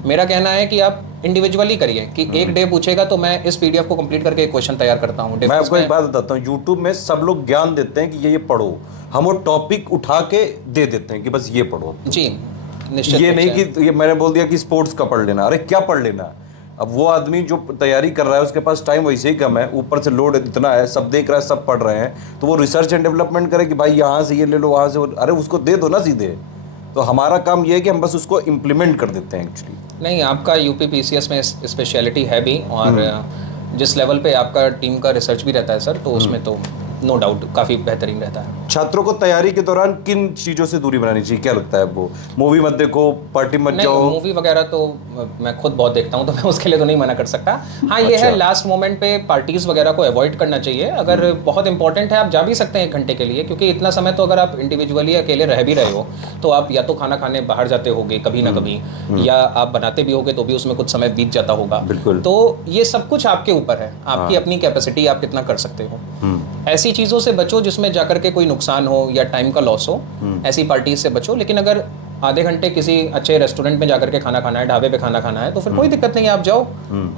मेरा कहना है कि आप इंडिविजुअली करिए कि एक डे पूछेगा तो मैं इस पीडीएफ को कंप्लीट करके एक क्वेश्चन तैयार करता हूँ। मैं आपको एक बात बताता हूँ, यूट्यूब में सब लोग ज्ञान देते हैं कि ये पढ़ो, हम वो टॉपिक उठा के दे देते हैं कि बस ये पढ़ो। जी, निश्चित ये रूप नहीं से। कि ये मैंने बोल दिया कि स्पोर्ट्स का पढ़ लेना, अरे क्या पढ़ लेना। अब वो आदमी जो तैयारी कर रहा है उसके पास टाइम वैसे ही कम है, ऊपर से लोड इतना है, सब देख रहा है, सब पढ़ रहे हैं, तो वो रिसर्च एंड डेवलपमेंट करे कि भाई यहाँ से ये ले लो, वहाँ से अरे उसको दे दो ना सीधे। तो हमारा काम ये है कि हम बस उसको इम्प्लीमेंट कर देते हैं एक्चुअली। नहीं, आपका यूपी पीसीएस में स्पेशलिटी है भी, और जिस लेवल पे आपका टीम का रिसर्च भी रहता है सर, तो उसमें तो नो डाउट काफ़ी बेहतरीन रहता है। छात्रों को तैयारी के दौरान किन चीज़ों से दूरी बनानी चाहिए, क्या लगता है आपको? मूवी मत देखो, पार्टी मत नहीं, जाओ। मूवी वगैरह तो मैं खुद बहुत देखता हूँ, तो मैं उसके लिए तो नहीं मना कर सकता। हाँ, ये है लास्ट मोमेंट पे पार्टीज वगैरह को अवॉइड करना चाहिए। अगर बहुत इंपॉर्टेंट है आप जा भी सकते हैं 1 घंटे के लिए, क्योंकि इतना समय तो अगर आप इंडिविजुअली अकेले रह भी रहे हो तो आप या तो खाना खाने बाहर जाते होगे कभी ना कभी, या आप बनाते भी होगे तो भी उसमें कुछ समय बीत जाता होगा। बिल्कुल। तो ये सब कुछ आपके ऊपर है, आपकी अपनी कैपेसिटी, आप कितना कर सकते हो। ऐसी चीज़ों से बचो जिसमें जाकर के कोई नुकसान हो या टाइम का लॉस हो, ऐसी पार्टीज से बचो। लेकिन अगर आधे घंटे किसी अच्छे रेस्टोरेंट में जाकर के खाना खाना है, ढाबे पे खाना खाना है, तो फिर कोई दिक्कत नहीं है, आप जाओ,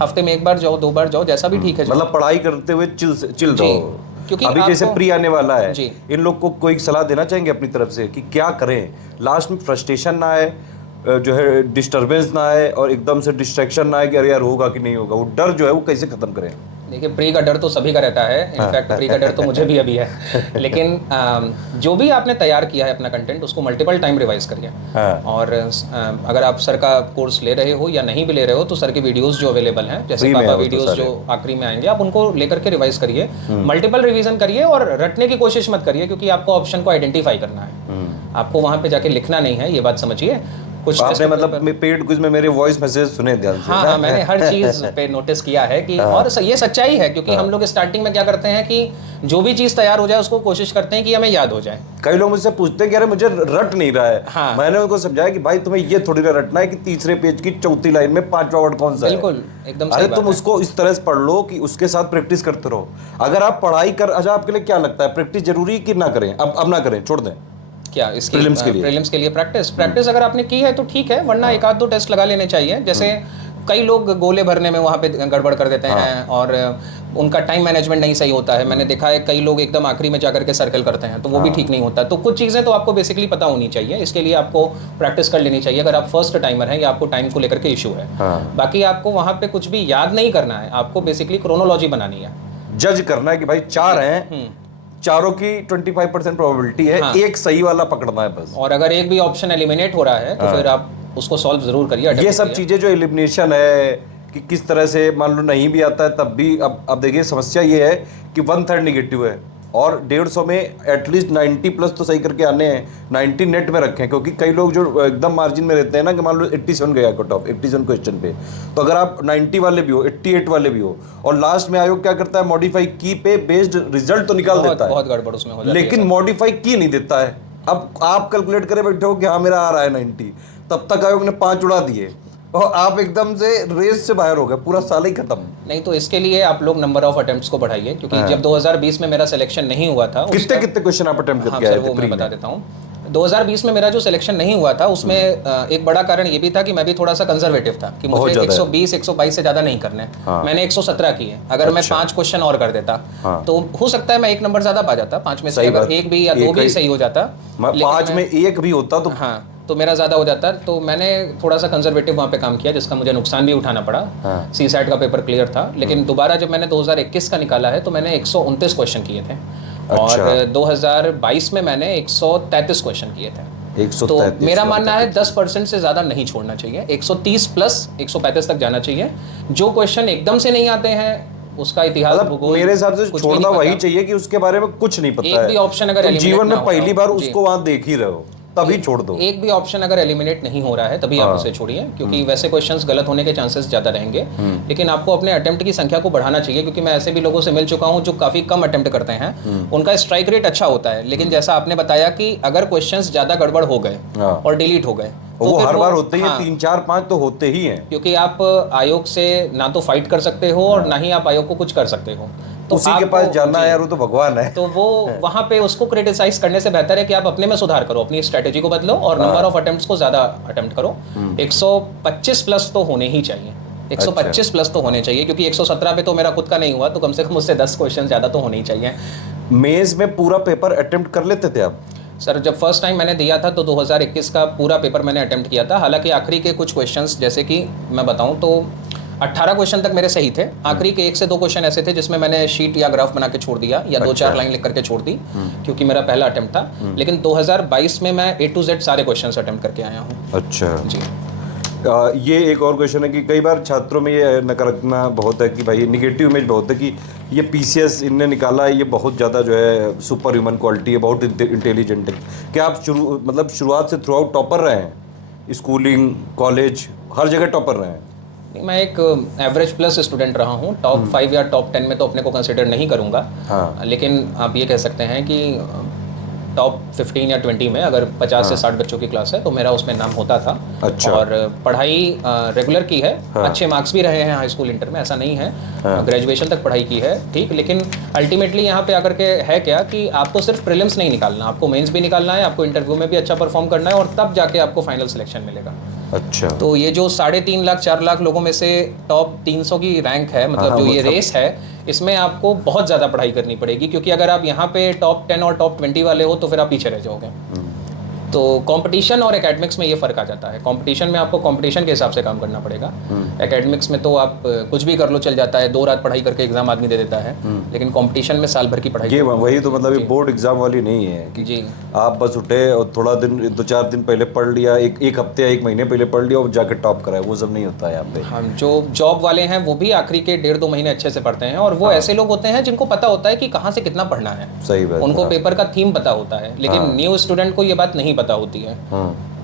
हफ्ते में 1 बार जाओ, 2 बार जाओ, जैसा भी ठीक है। मतलब पढ़ाई करते हुए चिल जी, रहो। क्योंकि अभी जैसे आपको- प्री आने वाला है, जी। इन लोग को कोई सलाह देना चाहेंगे अपनी तरफ से कि क्या करें, लास्ट में फ्रस्ट्रेशन ना आए, जो है डिस्टर्बेंस ना आए, और एकदम से डिस्ट्रैक्शन ना आए कि अरे यार होगा कि नहीं होगा, वो डर जो है वो कैसे खत्म करें? देखिए, प्री का डर तो सभी का रहता है, इनफैक्ट प्री का डर तो मुझे भी अभी है। लेकिन जो भी आपने तैयार किया है अपना कंटेंट, उसको मल्टीपल टाइम रिवाइज करिए। और अगर आप सर का कोर्स ले रहे हो या नहीं भी ले रहे हो, तो सर के वीडियोस जो अवेलेबल हैं, जैसे Free में पापा है वो तो वीडियोस सारे। जो आखिरी में आएंगे, आप उनको लेकर के रिवाइज करिए, मल्टीपल रिवीजन करिए, और रटने की कोशिश मत करिए, क्योंकि आपको ऑप्शन को आइडेंटिफाई करना है, आपको वहाँ पे जाके लिखना नहीं है, ये बात समझिए। कुछ आपने test मतलब paper- पेड क्विज में मेरे वॉइस मैसेज सुने ध्यान से? हाँ, मैंने हर चीज़ पे नोटिस किया है कि और ये सच्चाई है, क्योंकि हम लोग स्टार्टिंग में क्या करते हैं कि जो भी चीज़ तैयार हो जाए उसको कोशिश करते हैं कि हमें याद हो जाए। कई लोग मुझसे पूछते हैं कि अरे मुझे रट नहीं रहा है। हाँ। मैंने उनको समझाया कि भाई तुम्हें ये थोड़ी ना रटना है कि तीसरे पेज की चौथी लाइन में 5वां वर्ड कौन सा है। बिल्कुल, एकदम सही अरे बात तुम है। उसको इस तरह से पढ़ लो कि उसके साथ प्रैक्टिस करते रहो। अगर आप पढ़ाई कर, अच्छा आपके लिए क्या लगता है, प्रैक्टिस जरूरी कि ना करें? अब ना करें, छोड़ दें क्या इसकी Prelims के लिए? प्रीलिम्स के लिए प्रैक्टिस अगर आपने की है तो ठीक है, वरना 1-2 टेस्ट लगा लेने चाहिए। जैसे कई लोग गोले भरने में वहाँ पे गड़बड़ कर देते हैं, और उनका टाइम मैनेजमेंट नहीं सही होता है। मैंने देखा है कई लोग एकदम आखिरी में जाकर के सर्कल करते हैं, तो वो भी ठीक नहीं होता। तो कुछ चीज़ें तो आपको बेसिकली पता होनी चाहिए, इसके लिए आपको प्रैक्टिस कर लेनी चाहिए अगर आप फर्स्ट टाइमर हैं या आपको टाइम को लेकर के इशू है। बाकी आपको वहाँ पे कुछ भी याद नहीं करना है, आपको बेसिकली क्रोनोलॉजी बनानी है। जज करना है कि भाई 4 हैं, चारों की 25% प्रोबेबिलिटी है, एक सही वाला पकड़ना है बस। और अगर एक भी ऑप्शन एलिमिनेट हो रहा है तो फिर आप उसको सॉल्व जरूर करिए। ये सब चीजें जो एलिमिनेशन है कि किस तरह से, मान लो नहीं भी आता है तब भी, अब देखिए समस्या ये है कि 1/3 निगेटिव है, और 150 में एटलीस्ट 90 प्लस तो सही करके आने हैं, 90 नेट में रखें। क्योंकि कई लोग जो एकदम मार्जिन में रहते हैं ना, कि मान लो 87 गया कट ऑफ 87 क्वेश्चन पे, तो अगर आप 90 वाले भी हो, 88 वाले भी हो, और लास्ट में आयोग क्या करता है, मॉडिफाई की पे बेस्ड रिजल्ट तो निकाल देता है, बहुत गड़बड़ उसमें हो जाती है। लेकिन मॉडिफाई की नहीं देता है। अब आप कैलकुलेट करे बैठे हो कि हाँ मेरा आ रहा है 90, तब तक आयोग ने 5 उड़ा दिए और आप एकदम से रेस से बाहर हो गए, पूरा साल ही खत्म। नहीं, तो इसके लिए आप लोग नंबर ऑफ अटेम्प्ट्स को बढ़ाइए, क्योंकि जब 2020 में मेरा सिलेक्शन नहीं हुआ था, कितने क्वेश्चन आप अटेम्प्ट हाँ करके आए सर, थे? वो मैं बता देता हूँ। 2020 में मेरा जो सिलेक्शन नहीं हुआ था, उसमें एक बड़ा कारण ये भी था कि मैं भी थोड़ा सा कंजर्वेटिव था कि मुझे 120 122 से ज़्यादा नहीं करने। मैंने 117 किए। अगर मैं 5 क्वेश्चन और कर देता तो हो सकता है मैं 1 नंबर ज़्यादा पा जाता, 5 में से अगर 1 भी या 2 भी सही हो जाता। 5 में 1 भी होता तो हाँ, तो मेरा ज़्यादा हो जाता। तो मैंने थोड़ा सा कंजर्वेटिव वहाँ पे काम किया, जिसका मुझे नुकसान भी उठाना पड़ा। CSAT का पेपर क्लियर था, लेकिन दोबारा जब मैंने 2021 का निकाला है तो मैंने 129 क्वेश्चन किए थे, और 2022 में मैंने 133 क्वेश्चन किए थे। 133, तो मेरा मानना है 10% से ज़्यादा नहीं छोड़ना चाहिए, 130 प्लस 135 तक जाना चाहिए। जो क्वेश्चन एकदम से नहीं आते हैं, उसका इतिहास, भूगोल, मेरे हिसाब से कुछ भी छोड़ना नहीं वही पता। चाहिए कि उसके बारे में कुछ नहीं पता एक है। भी ऑप्शन अगर तुम eliminate जीवन ना में हो पहली रहा हो, बार जी। उसको वहां देख ही रहे हो, तभी छोड़ दो। एक भी ऑप्शन अगर एलिमिनेट नहीं हो रहा है तभी आप उसे छोड़िए, क्योंकि वैसे क्वेश्चंस गलत होने के चांसेस ज़्यादा रहेंगे। लेकिन आपको अपने अटेम्प्ट की संख्या को बढ़ाना चाहिए, क्योंकि मैं ऐसे भी लोगों से मिल चुका हूं जो काफ़ी कम अटेम्प्ट करते हैं, उनका स्ट्राइक रेट अच्छा होता है, लेकिन जैसा आपने बताया कि अगर क्वेश्चंस ज़्यादा गड़बड़ हो गए और डिलीट हो गए, तो वो फिर हर बार होते ही हैं, हाँ, 3 4 5 तो होते ही हैं। क्योंकि आप आयोग से ना तो फाइट कर सकते हो और ना ही आप आयोग को कुछ कर सकते हो। तो उसी के आपको- पास जाना जी। है यार, वो तो भगवान है। तो वो वहाँ पे उसको क्रिटिसाइज करने से बेहतर है कि आप अपने में सुधार करो, अपनी स्ट्रेटेजी को बदलो और नंबर ऑफ अटेम्प्ट्स को ज़्यादा अटेम्प्ट करो। 125 प्लस तो होने ही चाहिए, 125 प्लस तो होने चाहिए, क्योंकि 117 पे तो मेरा खुद का नहीं हुआ, तो कम से कम उससे 10 क्वेश्चन ज़्यादा तो होने ही चाहिए। मेज में पूरा पेपर अटेम्प्ट कर लेते थे आप? सर जब फर्स्ट टाइम मैंने दिया था तो 2021 का पूरा पेपर मैंने अटेम्प्ट किया था। हालांकि आखिरी के कुछ क्वेश्चंस, जैसे कि मैं बताऊं तो 18 क्वेश्चन तक मेरे सही थे। आखिरी के 1 से 2 क्वेश्चन ऐसे थे जिसमें मैंने शीट या ग्राफ बना के छोड़ दिया या 2-4 लाइन लिख करके छोड़ दी, क्योंकि मेरा पहला अटेम्प्ट था। लेकिन 2022 में मैं A to Z सारे क्वेश्चन अटेम्प्ट करके आया हूँ। अच्छा जी। ये एक और क्वेश्चन है कि कई बार छात्रों में ये नकारात्मक बहुत है कि भाई निगेटिव इमेज बहुत है कि ये पीसीएस इनने निकाला है, ये बहुत ज़्यादा जो है सुपर ह्यूमन क्वालिटी है, बहुत इंटेलिजेंट है। क्या आप शुरुआत से थ्रू आउट टॉपर रहे हैं? स्कूलिंग, कॉलेज, हर जगह टॉपर रहे हैं? मैं एक एवरेज प्लस स्टूडेंट रहा हूँ। टॉप 5 या टॉप 10 में तो अपने को कंसिडर नहीं करूँगा। हाँ। लेकिन आप ये कह सकते हैं कि टॉप 15 या 20 में अगर 50 से 60 बच्चों की क्लास है तो मेरा उसमें नाम होता था। अच्छा। और पढ़ाई रेगुलर की है। अच्छे मार्क्स भी रहे हैं हाई स्कूल इंटर में, ऐसा नहीं है। ग्रेजुएशन तक पढ़ाई की है, ठीक। लेकिन अल्टीमेटली यहाँ पे आकर के है क्या कि आपको सिर्फ प्रीलिम्स नहीं निकालना, आपको मेंस भी निकालना है, आपको इंटरव्यू में भी अच्छा परफॉर्म करना है और तब जाके आपको फाइनल सिलेक्शन मिलेगा। अच्छा। तो ये जो 3.5 लाख 4 लाख लोगों में से टॉप 300 की रैंक है, मतलब जो ये रेस है, इसमें आपको बहुत ज़्यादा पढ़ाई करनी पड़ेगी, क्योंकि अगर आप यहाँ पे टॉप 10 और टॉप 20 वाले हो तो फिर आप पीछे रह जाओगे। तो कंपटीशन और एकेडमिक्स में ये फ़र्क आ जाता है। कंपटीशन में आपको कंपटीशन के हिसाब से काम करना पड़ेगा। एकेडमिक्स में तो आप कुछ भी कर लो, चल जाता है, 2 रात पढ़ाई करके एग्जाम आदमी दे देता है। लेकिन कंपटीशन में साल भर की पढ़ाई। ये वही तो मतलब ये बोर्ड एग्जाम वाली नहीं है कि जी आप बस उठे और थोड़ा दिन 2-4 दिन पहले पढ़ लिया, एक हफ्ते या 1 महीने पहले पढ़ लिया और जाके टॉप कराया, वो सब नहीं होता है यहाँ पे। हम जो जॉब वाले हैं वो भी आखिरी के 1.5-2 महीने अच्छे से पढ़ते हैं, और वो ऐसे लोग होते हैं जिनको पता होता है कि कहाँ से कितना पढ़ना है। सही बात। उनको पेपर का थीम पता होता है, लेकिन न्यू स्टूडेंट को ये बात नहीं पता होती है।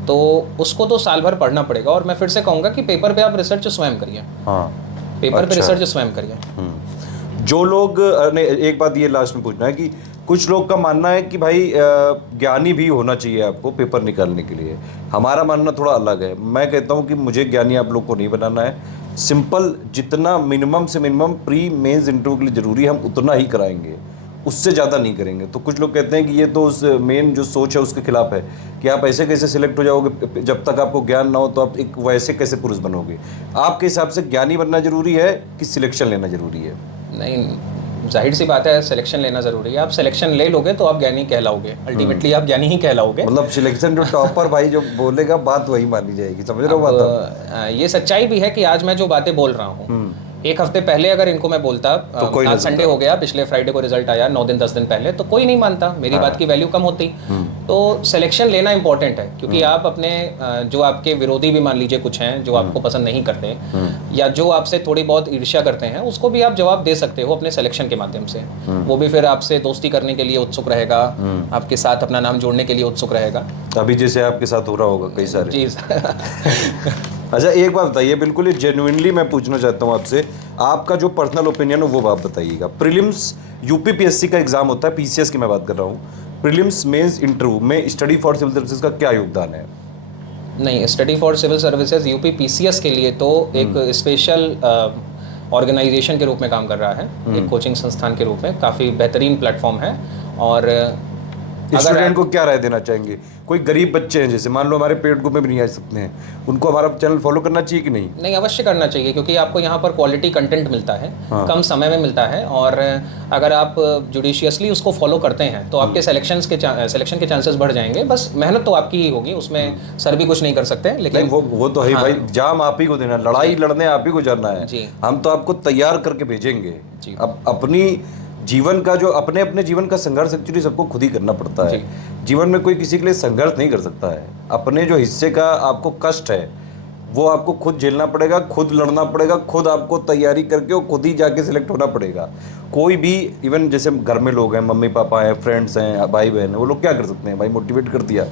तो उसको तो साल भर पढ़ना पड़ेगा। और मैं फिर से कहूँगा कि पेपर पे आप रिसर्च स्वयं करिए। पेपर पे रिसर्च स्वयं करिए। जो लोग नहीं, एक बात ये लास्ट में पूछना है कि कुछ लोग का मानना है कि भाई ज्ञानी भी होना चाहिए आपको पेपर निकालने के लिए। हमारा मानना थोड़ा अलग है। मैं कहता हूँ कि मुझे ज्ञानी आप लोग को नहीं बनाना है। सिंपल जितना मिनिमम से मिनिमम प्री मेंस इंटरव्यू के लिए ज़रूरी है हम उतना ही कराएंगे, उससे ज़्यादा नहीं करेंगे। तो कुछ लोग कहते हैं कि ये तो उस मेन जो सोच है उसके खिलाफ है कि आप ऐसे कैसे सिलेक्ट हो जाओगे, जब तक आपको ज्ञान ना हो तो आप एक वैसे कैसे पुरुष बनोगे। आपके हिसाब से ज्ञानी बनना जरूरी है कि सिलेक्शन लेना जरूरी है? नहीं, जाहिर सी बात है सिलेक्शन लेना ज़रूरी है। आप सिलेक्शन ले लोगे तो आप ज्ञानी कहलाओगे, अल्टीमेटली आप ज्ञानी ही कहलाओगे। मतलब सिलेक्शन जो टॉपर भाई जो बोलेगा बात वही मानी जाएगी, समझ रहे हो बात? ये सच्चाई भी है कि आज मैं जो बातें बोल रहा हूँ, एक हफ्ते पहले अगर इनको मैं बोलता तो आज संडे हो गया, पिछले फ्राइडे को रिजल्ट आया 9 दिन 10 दिन पहले, तो कोई नहीं मानता, मेरी बात की वैल्यू कम होती। तो सिलेक्शन लेना इंपॉर्टेंट है, क्योंकि आप अपने जो आपके विरोधी भी मान लीजिए कुछ हैं जो आपको पसंद नहीं करते या जो आपसे थोड़ी बहुत ईर्ष्या करते हैं, उसको भी आप जवाब दे सकते हो अपने सिलेक्शन के माध्यम से। वो भी फिर आपसे दोस्ती करने के लिए उत्सुक रहेगा, आपके साथ अपना नाम जोड़ने के लिए उत्सुक रहेगा। अभी जैसे आपके साथ हो रहा होगा कई सारे। जी अच्छा एक बात बताइए, बिल्कुल ही जेन्युइनली मैं पूछना चाहता हूँ आपसे, आपका जो पर्सनल ओपिनियन है वो आप बताइएगा। प्रीलिम्स यूपीपीएससी का एग्जाम होता है, पीसीएस की मैं बात कर रहा हूँ, प्रीलिम्स मेंस इंटरव्यू में स्टडी फॉर सिविल सर्विसेज का क्या योगदान है? नहीं, study for civil services UP PCS के लिए तो एक स्पेशल ऑर्गेनाइजेशन के रूप में काम कर रहा है, एक कोचिंग संस्थान के रूप में। काफ़ी बेहतरीन प्लेटफॉर्म है। और स्टूडेंट को क्या राय देना चाहेंगे? कोई गरीब बच्चे हैं, जैसे मान लो हमारे पेट ग्रुप में भी नहीं आ सकते हैं, उनको हमारा चैनल फॉलो करना चाहिए कि नहीं? नहीं, अवश्य करना चाहिए, क्योंकि आपको यहाँ पर क्वालिटी कंटेंट मिलता है, कम समय में मिलता है। और अगर आप जुडिशियसली उसको फॉलो करते हैं तो आपके सिलेक्शन के चांसेस बढ़ जाएंगे। बस मेहनत तो आपकी ही होगी, उसमें सर भी कुछ नहीं कर सकते। लेकिन वो तो है भाई, जाम आप ही को देना, लड़ाई लड़ने आप ही को जाना है। हम तो आपको तैयार करके भेजेंगे। अब अपनी जीवन का जो अपने अपने जीवन का संघर्ष एक्चुअली सबको खुद ही करना पड़ता है। जीवन में कोई किसी के लिए संघर्ष नहीं कर सकता है। अपने जो हिस्से का आपको कष्ट है वो आपको खुद झेलना पड़ेगा, खुद लड़ना पड़ेगा, खुद आपको तैयारी करके वो खुद ही जाके सिलेक्ट होना पड़ेगा। कोई भी इवन जैसे घर में लोग हैं, मम्मी पापा हैं, फ्रेंड्स हैं, भाई बहन हैं, वो लोग क्या कर सकते हैं भाई? मोटिवेट कर दिया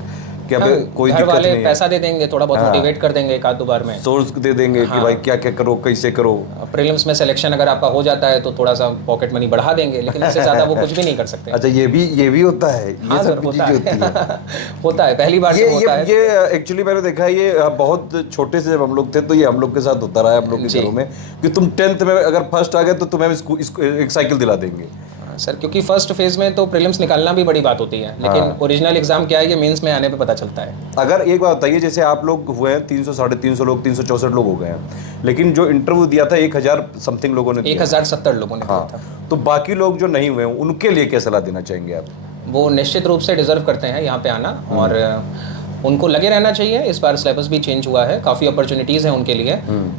कि अब कोई घर दिक्कत वाले नहीं, पैसा दे देंगे, थोड़ा बहुत मोटिवेट कर देंगे एक आध दो बार में, सोर्स दे देंगे कि भाई क्या क्या करो, कैसे करो। प्रीलिम्स में सिलेक्शन अगर आपका हो जाता है तो थोड़ा सा पॉकेट मनी बढ़ा देंगे, लेकिन इससे ज़्यादा वो कुछ भी नहीं कर सकते। अच्छा ये भी होता है, ये सब चीजें होती है। होता है, पहली बार से होता है। ये एक्चुअली मैंने देखा है, ये बहुत छोटे से जब हम लोग थे तो ये हम लोग के साथ होता रहा है, हम लोग के घरों में, कि तुम 10th में अगर फर्स्ट आ गए तो तुम्हें एक साइकिल दिला देंगे। सर क्योंकि फर्स्ट फेज में तो प्रीलिम्स निकालना भी बड़ी बात होती है, लेकिन ओरिजिनल एग्जाम क्या है ये मेंस में आने पे पता चलता है। अगर एक बात बताइए, जैसे आप लोग हुए हैं 300 350 लोग, 364 लोग हो गए हैं, लेकिन जो इंटरव्यू दिया था 1000 समथिंग लोगों ने दिया, 1070 लोगों ने दिया था। तो बाकी लोग जो नहीं हुए हैं उनके लिए क्या सलाह देना चाहेंगे आप? वो निश्चित रूप से डिज़र्व करते हैं यहाँ पे आना, और उनको लगे रहना चाहिए। इस बार सिलेबस भी चेंज हुआ है, काफ़ी अपॉर्चुनिटीज़ हैं उनके लिए,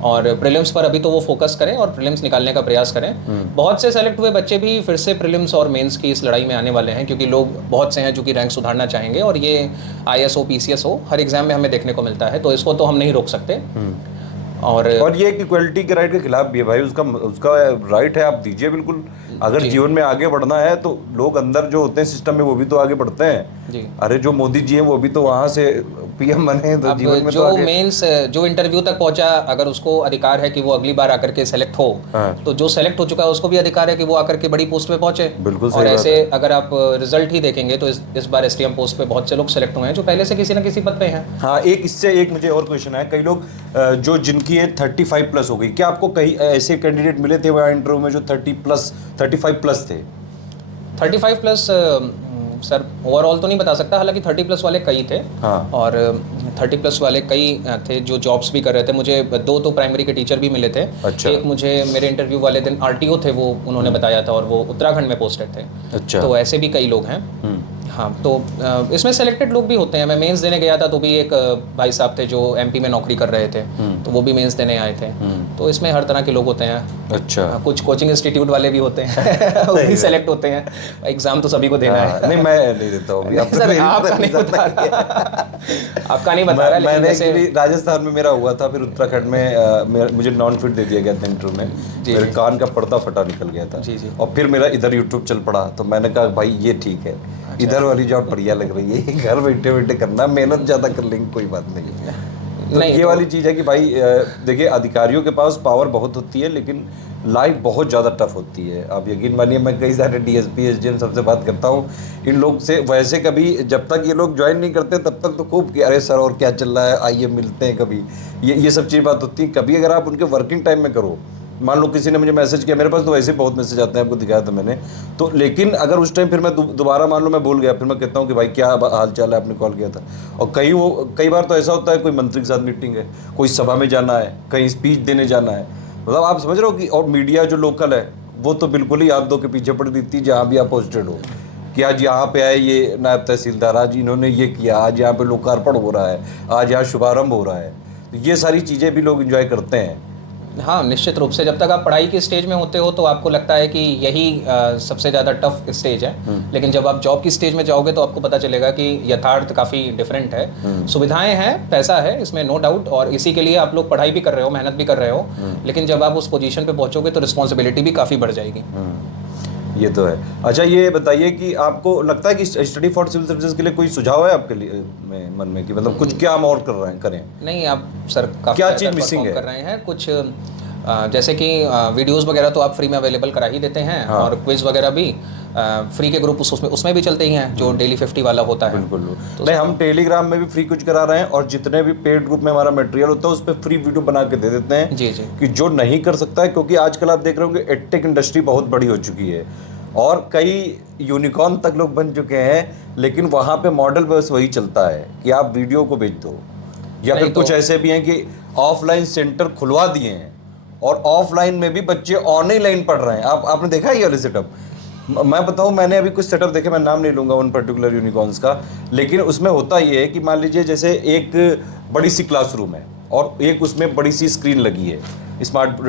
और प्रीलिम्स पर अभी तो वो फोकस करें और प्रीलिम्स निकालने का प्रयास करें। बहुत से सेलेक्ट हुए बच्चे भी फिर से प्रीलिम्स और मेंस की इस लड़ाई में आने वाले हैं, क्योंकि लोग बहुत से हैं जो कि रैंक सुधारना चाहेंगे, और ये IAS हो PCS हो हर एग्ज़ाम में हमें देखने को मिलता है, तो इसको तो हम नहीं रोक सकते। और ये इक्वलिटी के राइट के खिलाफ भी है भाई, उसका उसका राइट है, आप दीजिए बिल्कुल। अगर जीवन में आगे बढ़ना है तो लोग अंदर जो होते हैं सिस्टम में वो भी तो आगे बढ़ते हैं जी। अरे जो मोदी जी हैं वो भी तो वहां से PM बने, तो अब जीवन में जो तो आगे। मेंस जो इंटरव्यू तक पहुंचा, अगर उसको अधिकार है कि वो अगली बार आकर के सेलेक्ट हो, हाँ। तो जो सेलेक्ट हो चुका है उसको भी अधिकार है कि वो आकर के बड़ी पोस्ट पे पहुंचे। बिल्कुल सही और बात ऐसे अगर आप रिजल्ट ही देखेंगे तो इस बार STM पोस्ट पे बहुत से लोग सेलेक्ट हुए हैं जो पहले से किसी न किसी पद पे हैं। हाँ, एक मुझे और क्वेश्चन है, कई लोग जो जिनकी एज 35+ हो गई, क्या आपको कई ऐसे कैंडिडेट मिले थे वहाँ इंटरव्यू में जो 35+ थे? 35+ सर ओवरऑल तो नहीं बता सकता, हालांकि 30+ वाले कई थे। हाँ। और 30+ वाले कई थे जो जॉब्स भी कर रहे थे। मुझे 2 तो प्राइमरी के टीचर भी मिले थे। अच्छा। एक मुझे मेरे इंटरव्यू वाले दिन RTO थे, वो उन्होंने बताया था, और वो उत्तराखंड में पोस्टेड थे। अच्छा। तो ऐसे भी कई लोग हैं। हाँ, तो इसमें सेलेक्टेड लोग भी होते हैं। मैं मेंस देने गया था तो भी एक भाई साहब थे जो MP में नौकरी कर रहे थे, तो वो भी मेंस देने आए थे। तो इसमें हर तरह के लोग होते हैं। अच्छा। कुछ कोचिंग इंस्टीट्यूट वाले भी होते हैं वो भी सेलेक्ट होते हैं। एग्जाम तो सभी को देना है। नहीं, मैं नहीं देता हूँ अभी। सर आपका नहीं बता रहा, आपका नहीं बता रहा, लेकिन मैंने जैसे actually राजस्थान में मेरा हुआ था, फिर उत्तराखंड में मुझे नॉन फिट दे दिया गया था इंटरव्यू में। मेरे कान का पर्दा फटा निकल गया था। जी, जी। और फिर मेरा इधर यूट्यूब चल पड़ा, तो मैंने कहा भाई ये ठीक है, इधर वाली जॉब बढ़िया लग रही है, घर बैठे बैठे करना, मेहनत ज़्यादा कर लेंगे कोई बात नहीं। तो नहीं, ये तो- वाली चीज़ है कि भाई देखिए, अधिकारियों के पास पावर बहुत होती है, लेकिन लाइफ बहुत ज़्यादा टफ होती है। आप यकीन मानिए, मैं कई सारे DSP SDM सबसे बात करता हूँ, इन लोग से वैसे कभी जब तक ये लोग ज्वाइन नहीं करते तब तक तो खूब कि अरे सर और क्या चल रहा है, आइए मिलते हैं कभी, ये सब चीज़ बात होती है। कभी अगर आप उनके वर्किंग टाइम में करो, मान लो किसी ने मुझे मैसेज किया, मेरे पास तो वैसे बहुत मैसेज आते हैं, आपको दिखाया था मैंने तो, लेकिन अगर उस टाइम फिर मैं दोबारा मान लो मैं भूल गया, फिर मैं कहता हूँ कि भाई क्या हाल चाल है, आपने कॉल किया था। और कई बार तो ऐसा होता है, कोई मंत्री के साथ मीटिंग है, कोई सभा में जाना है, कहीं स्पीच देने जाना है, मतलब आप समझ रहे हो कि, और मीडिया जो लोकल है वो तो बिल्कुल ही आप दो के पीछे पड़ देती है जहाँ भी आप पोस्टेड हो, कि आज यहाँ पे आए ये नायब तहसीलदार, आज इन्होंने ये किया, आज यहाँ पे लोकार्पण हो रहा है, आज यहाँ शुभारंभ हो रहा है, तो ये सारी चीज़ें भी लोग एंजॉय करते हैं। हाँ, निश्चित रूप से जब तक आप पढ़ाई के स्टेज में होते हो तो आपको लगता है कि यही सबसे ज़्यादा टफ स्टेज है, लेकिन जब आप जॉब की स्टेज में जाओगे तो आपको पता चलेगा कि यथार्थ काफ़ी डिफरेंट है। सुविधाएं हैं, पैसा है, इसमें नो डाउट, और इसी के लिए आप लोग पढ़ाई भी कर रहे हो, मेहनत भी कर रहे हो, लेकिन जब आप उस पोजीशन पे पहुंचोगे तो रिस्पॉन्सिबिलिटी भी काफ़ी बढ़ जाएगी। ये तो है। अच्छा, ये बताइए कि आपको लगता है कि स्टडी फॉर सिविल सर्विसेज के लिए कोई सुझाव है आपके लिए मन में, कि मतलब कुछ क्या हम और करें? नहीं, आप सर काफ़ी क्या बेहतर चीज़ मिसिंग परफॉर्म है? कर रहे हैं। कुछ जैसे कि वीडियोस वगैरह तो आप फ्री में अवेलेबल करा ही देते हैं, हाँ। और क्विज वगैरह भी फ्री के ग्रुप उसमें भी चलते ही हैं, जो डेली 50 वाला होता है। बिल्कुल। नहीं, हम टेलीग्राम में भी फ्री कुछ करा रहे हैं, और जितने भी पेड ग्रुप में हमारा मटेरियल होता है उस पर फ्री वीडियो बना के दे देते हैं। जी, जी। कि जो नहीं कर सकता है, क्योंकि आजकल आप देख रहे हो कि एडटेक इंडस्ट्री बहुत बड़ी हो चुकी है, और कई यूनिकॉर्न तक लोग बन चुके हैं, लेकिन वहाँ पे मॉडल बस वही चलता है कि आप वीडियो को भेज दो, या फिर कुछ ऐसे भी हैं कि ऑफलाइन सेंटर खुलवा दिए हैं, और ऑफलाइन में भी बच्चे ऑनलाइन पढ़ रहे हैं। आपने देखा है ये वाले सेटअप? मैं बताऊं, मैंने अभी कुछ सेटअप देखे, मैं नाम नहीं लूँगा उन पर्टिकुलर यूनिकॉर्न्स का, लेकिन उसमें होता ये है कि मान लीजिए जैसे एक बड़ी सी क्लासरूम है, और एक उसमें बड़ी सी स्क्रीन लगी है, स्मार्ट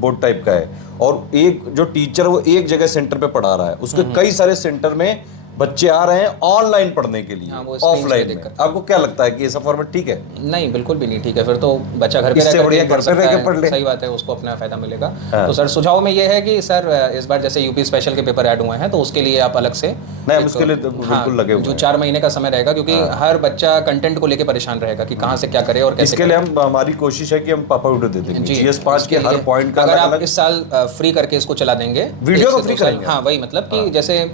बोर्ड टाइप का है, और एक जो टीचर वो एक जगह सेंटर पे पढ़ा रहा है, उसके कई सारे सेंटर में बच्चे आ रहे हैं ऑनलाइन पढ़ने के लिए, हाँ, वो screens पे ऑफलाइन में। दिक्कत। आपको क्या लगता है कि ऐसा फॉर्मेट ठीक है? नहीं, बिल्कुल भी नहीं ठीक है। फिर तो बच्चा घर पे इससे रह बढ़िया करके घर पे रह के पढ़ ले। सही बात है, उसको अपना फायदा मिलेगा। हाँ। तो सर सुझाव में ये है कि सर इस बार जैसे यूपी स्पेशल के पेपर ऐड हुए हैं, तो उसके लिए आप अलग से नहीं, हम उसके लिए तो बिल्कुल लगे हुए जो हैं। 4 महीने का समय रहेगा, क्योंकि हर बच्चा कंटेंट को लेकर परेशान रहेगा कि कहाँ से क्या करे और कैसे इसके लिए हमारी कोशिश है कि हम पापा वीडियो दे देंगे, GS5 के हर पॉइंट का अगर अलग आप अलग इस साल फ्री करके इसको चला देंगे, वीडियो एक तो से फ्री 2 साल, करेंगे। हाँ वही मतलब कि जैसे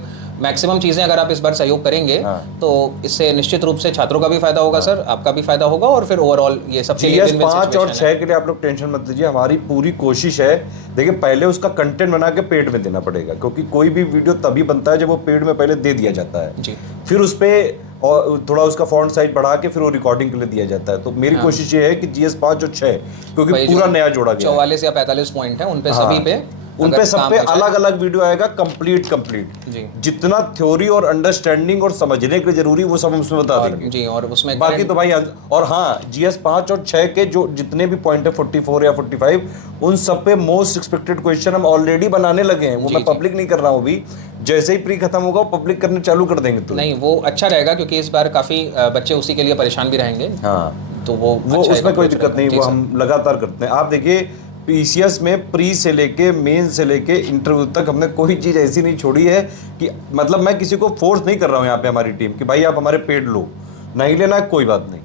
मैक्सिमम चीज़ें अगर आप इस बार सहयोग करेंगे तो इससे निश्चित रूप से छात्रों का भी फायदा होगा सर, आपका भी फायदा होगा, और फिर ओवरऑल ये सबके लिए win-win GS5 और situation है। 6 के लिए आप लोग टेंशन मत लीजिए, हमारी पूरी कोशिश है। देखिए, पहले उसका कंटेंट बना के पेड में देना पड़ेगा, क्योंकि कोई भी वीडियो तभी बनता है जब वो पेड में पहले दे दिया जाता है, जी। फिर उस पर और थोड़ा उसका फॉन्ट साइज बढ़ा के फिर वो रिकॉर्डिंग के लिए दिया जाता है। तो मेरी कोशिश ये है कि GS5 और 6, क्योंकि भाई पूरा जो नया जोड़ा गया है। 44 या 45 पॉइंट है, उन पे सभी पे उन अगर पे सब काम पे हो जाए- अलग अलग वीडियो आएगा, कंप्लीट जी। जितना थ्योरी और अंडरस्टैंडिंग और समझने के लिए जरूरी वो सब हम उसमें बता और देंगे। जी, और उसमें बाकी current- तो भाई और हाँ, GS 5 और 6 के जो जितने भी पॉइंट है 44 या 45 उन सब पे मोस्ट एक्सपेक्टेड क्वेश्चन हम ऑलरेडी बनाने लगे हैं। वो जी, मैं जी। पब्लिक नहीं कर रहा हूँ अभी, जैसे ही प्री खत्म होगा वो पब्लिक करने चालू कर देंगे तुरंत। नहीं, वो अच्छा रहेगा क्योंकि इस बार काफ़ी बच्चे उसी के लिए परेशान भी रहेंगे। हाँ, तो वो वो अच्छा उसमें एक कोई approach दिक्कत नहीं, रहेगा। वो जी, हम लगातार करते हैं। आप देखिए PCS में प्री से लेके मेन से लेके इंटरव्यू तक हमने कोई चीज़ ऐसी नहीं छोड़ी है कि मतलब मैं किसी को फोर्स नहीं कर रहा हूँ यहाँ पे हमारी टीम कि भाई आप हमारे पेड लो, नहीं लेना है कोई बात नहीं।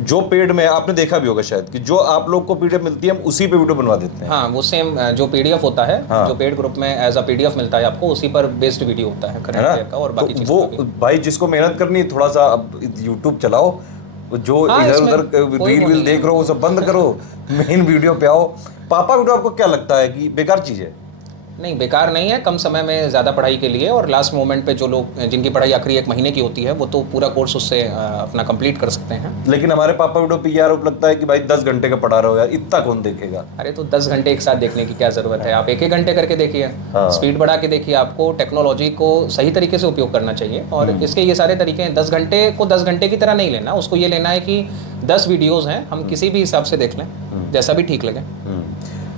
जो पेड में आपने देखा भी होगा शायद कि जो आप लोग को PDF मिलती है हम उसी पे वीडियो बनवा देते हैं। हाँ, वो सेम जो PDF होता है, हाँ। जो पेड ग्रुप में एज अ PDF मिलता है आपको, उसी पर बेस्ड वीडियो होता है है करंट ना? अफेयर का और बाकी तो चीज़ों वो का भी। भाई जिसको मेहनत करनी है थोड़ा सा अब YouTube चलाओ, जो हाँ, इधर इसमें उधर कोई रील वो वील नहीं देख है। रहे हो वो सब बंद करो, मेन वीडियो पे आओ। पापा वीडियो आपको क्या लगता है कि बेकार चीज़ है? नहीं, बेकार नहीं है, कम समय में ज़्यादा पढ़ाई के लिए, और लास्ट मोमेंट पे जो लोग जिनकी पढ़ाई आखिरी 1 महीने की होती है वो तो पूरा कोर्स उससे अपना कंप्लीट कर सकते हैं। लेकिन हमारे पापा वीडियो पे ये आरोप लगता है कि भाई 10 घंटे का पढ़ा रहे हो यार, इतना कौन देखेगा? अरे तो 10 घंटे एक साथ देखने की क्या ज़रूरत है, आप एक घंटे करके देखिए, हाँ। स्पीड बढ़ा के देखिए। आपको टेक्नोलॉजी को सही तरीके से उपयोग करना चाहिए, और इसके ये सारे तरीके हैं। 10 घंटे को 10 घंटे की तरह नहीं लेना, उसको ये लेना है कि 10 वीडियोज़ हैं, हम किसी भी हिसाब से देख लें, जैसा भी ठीक लगे।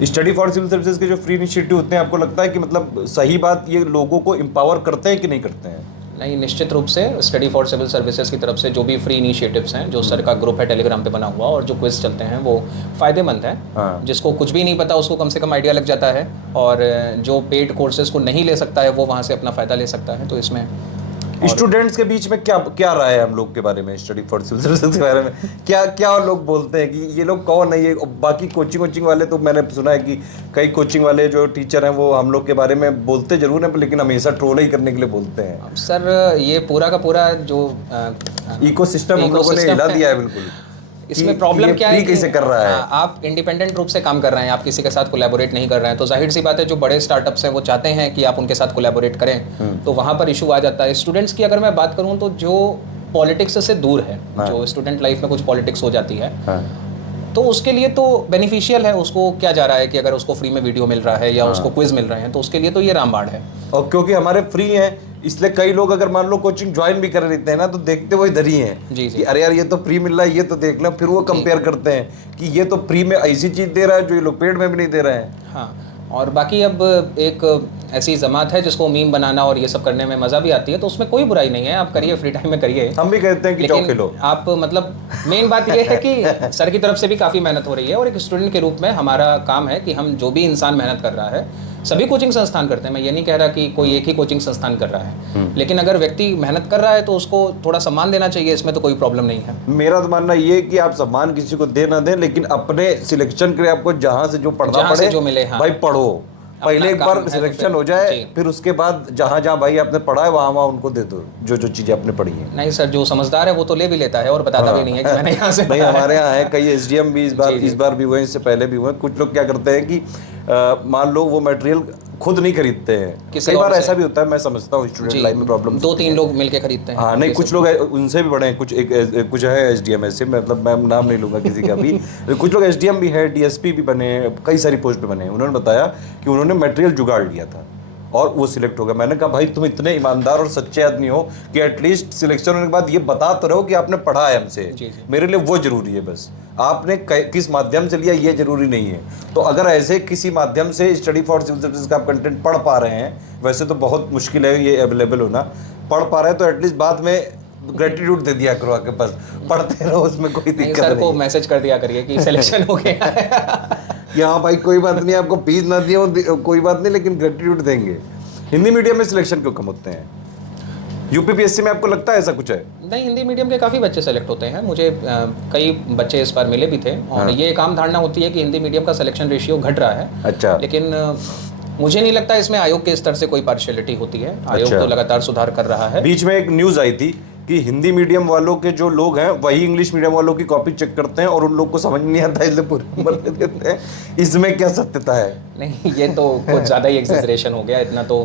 स्टडी फॉर सिविल सर्विसेज के जो फ्री इनिशिएटिव होते हैं, आपको लगता है कि मतलब सही बात ये लोगों को एम्पावर करते हैं कि नहीं करते हैं? नहीं, निश्चित रूप से स्टडी फॉर सिविल सर्विसेज की तरफ से जो भी फ्री इनिशिएटिव्स हैं, जो सर का ग्रुप है टेलीग्राम पे बना हुआ, और जो क्विज चलते हैं वो फ़ायदेमंद हैं। हाँ। जिसको कुछ भी नहीं पता उसको कम से कम आइडिया लग जाता है, और जो पेड कोर्सेज को नहीं ले सकता है वो वहाँ से अपना फ़ायदा ले सकता है। तो इसमें स्टूडेंट्स के बीच में क्या क्या राय है हम लोग के बारे में, स्टडी फॉर सिविल सर्विसेज के बारे में क्या क्या लोग बोलते हैं कि ये लोग कौन है ये? बाकी कोचिंग वाले तो मैंने सुना है कि कई कोचिंग वाले जो टीचर हैं वो हम लोग के बारे में बोलते जरूर हैं लेकिन हमेशा ट्रोल ही करने के लिए बोलते हैं। अब सर ये पूरा का पूरा जो इकोसिस्टम हम लोगों ने ecosystem हिला है। दिया है बिल्कुल। इसमें कि प्रॉब्लम ये क्या है free कैसे कर रहा है? हाँ, आप इंडिपेंडेंट रूप से काम कर रहे हैं, आप किसी के साथ कोलैबोरेट नहीं कर रहे हैं, तो जाहिर सी बात है जो बड़े स्टार्टअप्स हैं वो चाहते हैं कि आप उनके साथ कोलैबोरेट करें, तो वहाँ पर इशू आ जाता है। स्टूडेंट्स की अगर मैं बात करूँ तो जो पॉलिटिक्स से दूर है, जो स्टूडेंट लाइफ में कुछ पॉलिटिक्स हो जाती है, तो उसके लिए तो बेनिफिशियल है। उसको क्या जा रहा है कि अगर उसको फ्री में वीडियो मिल रहा है या उसको क्विज मिल रहे हैं, तो उसके लिए तो ये रामबाण है। और क्योंकि हमारे फ्री हैं इसलिए कई लोग अगर मान लो कोचिंग ज्वाइन भी कर लेते हैं ना तो देखते वो इधर ही हैं जी, जी। कि अरे यार ये तो फ्री मिल रहा है, ये तो देख लो, फिर वो कंपेयर करते हैं कि ये तो फ्री में ऐसी चीज दे रहा है जो ये लोग पेड में भी नहीं दे रहे हैं। हाँ, और बाकी अब एक ऐसी जमात है जिसको मीम बनाना और ये सब करने में मज़ा भी आती है, तो उसमें कोई बुराई नहीं है, आप करिए, फ्री टाइम में करिए। हम भी कहते हैं कि जाओ खेलो। आप मतलब मेन बात ये है कि सर की तरफ से भी काफ़ी मेहनत हो रही है, और एक स्टूडेंट के रूप में हमारा काम है कि हम जो भी इंसान मेहनत कर रहा है, सभी कोचिंग संस्थान करते हैं, मैं ये नहीं कह रहा कि कोई एक ही कोचिंग संस्थान कर रहा है, लेकिन अगर व्यक्ति मेहनत कर रहा है तो उसको थोड़ा सम्मान देना चाहिए, इसमें तो कोई प्रॉब्लम नहीं है। मेरा तो मानना ये है कि आप सम्मान किसी को दे ना दें, लेकिन अपने सिलेक्शन के लिए आपको जहां से जो पढ़ना जहाँ से पड़े जो मिले, हाँ। भाई पढ़ो, पहले एक काम बार है तो सिलेक्शन फिर- हो जाए, जी। फिर उसके बाद जहां जहां भाई आपने पढ़ा है वहां वहां उनको दे दो जो जो चीजें आपने पढ़ी हैं। नहीं सर, जो समझदार है वो तो ले भी लेता है और बताता भी नहीं है कि मैंने यहाँ से नहीं, पढ़ा है। हमारे यहाँ है कई SDM भी इस बार भी हुए, इससे पहले भी हुए। कुछ लोग क्या करते हैं कि मान लो वो मटेरियल खुद नहीं खरीदते हैं, किसी कई बार और से। ऐसा भी होता है, मैं समझता हूँ स्टूडेंट लाइफ में प्रॉब्लम 2-3 लोग मिलके खरीदते हैं। हाँ नहीं, कुछ लोग उनसे भी बड़े हैं, कुछ है SDM ऐसे, मतलब मैं नाम नहीं लूंगा किसी का भी कुछ लोग SDM भी है, DSP भी बने, कई सारी पोस्ट पे बने हैं। उन्होंने बताया कि उन्होंने मटेरियल जुगाड़ लिया था और वो सिलेक्ट हो गया। मैंने कहा भाई तुम इतने ईमानदार और सच्चे आदमी हो कि एटलीस्ट सिलेक्शन होने के बाद ये बता तो रहो कि आपने पढ़ा है हमसे। जी, जी। मेरे लिए वो जरूरी है, बस आपने किस माध्यम से लिया ये जरूरी नहीं है। तो अगर ऐसे किसी माध्यम से स्टडी फॉर सिविल सर्विसेज का आप कंटेंट पढ़ पा रहे हैं, वैसे तो बहुत मुश्किल है ये अवेलेबल होना, पढ़ पा रहे हैं तो एटलीस्ट बाद में ग्रेटिट्यूड दे दिया करो आके, बस पढ़ते रहो, उसमें कोई नहीं, दिक्कत सर नहीं को है। मैसेज कर दिया करिए कि सिलेक्शन हो गया है। कि हाँ भाई कोई बात नहीं, आपको फीस ना दिए कोई बात नहीं, लेकिन ग्रेटिट्यूड देंगे। हिंदी मीडियम में सिलेक्शन क्यों कम होते हैं? UPPSC में आपको लगता है ऐसा कुछ है? नहीं, हिंदी मीडियम के काफ़ी बच्चे सेलेक्ट होते हैं। मुझे कई बच्चे इस बार मिले भी थे, और ये एक आम धारणा होती है कि हिंदी मीडियम का सिलेक्शन रेशियो घट रहा है। अच्छा। लेकिन मुझे नहीं लगता इसमें आयोग के स्तर से कोई पार्शियलिटी होती है। आयोग अच्छा। तो लगातार सुधार कर रहा है। बीच में एक न्यूज आई थी कि हिंदी मीडियम वालों के जो लोग हैं वही इंग्लिश मीडियम वालों की कॉपी चेक करते हैं और उन लोग को समझ नहीं आता इसलिए पूरे नंबर दे देते हैं। इसमें क्या सत्यता है? नहीं, ये तो कुछ ज़्यादा ही एक्सेजरेशन हो गया। इतना तो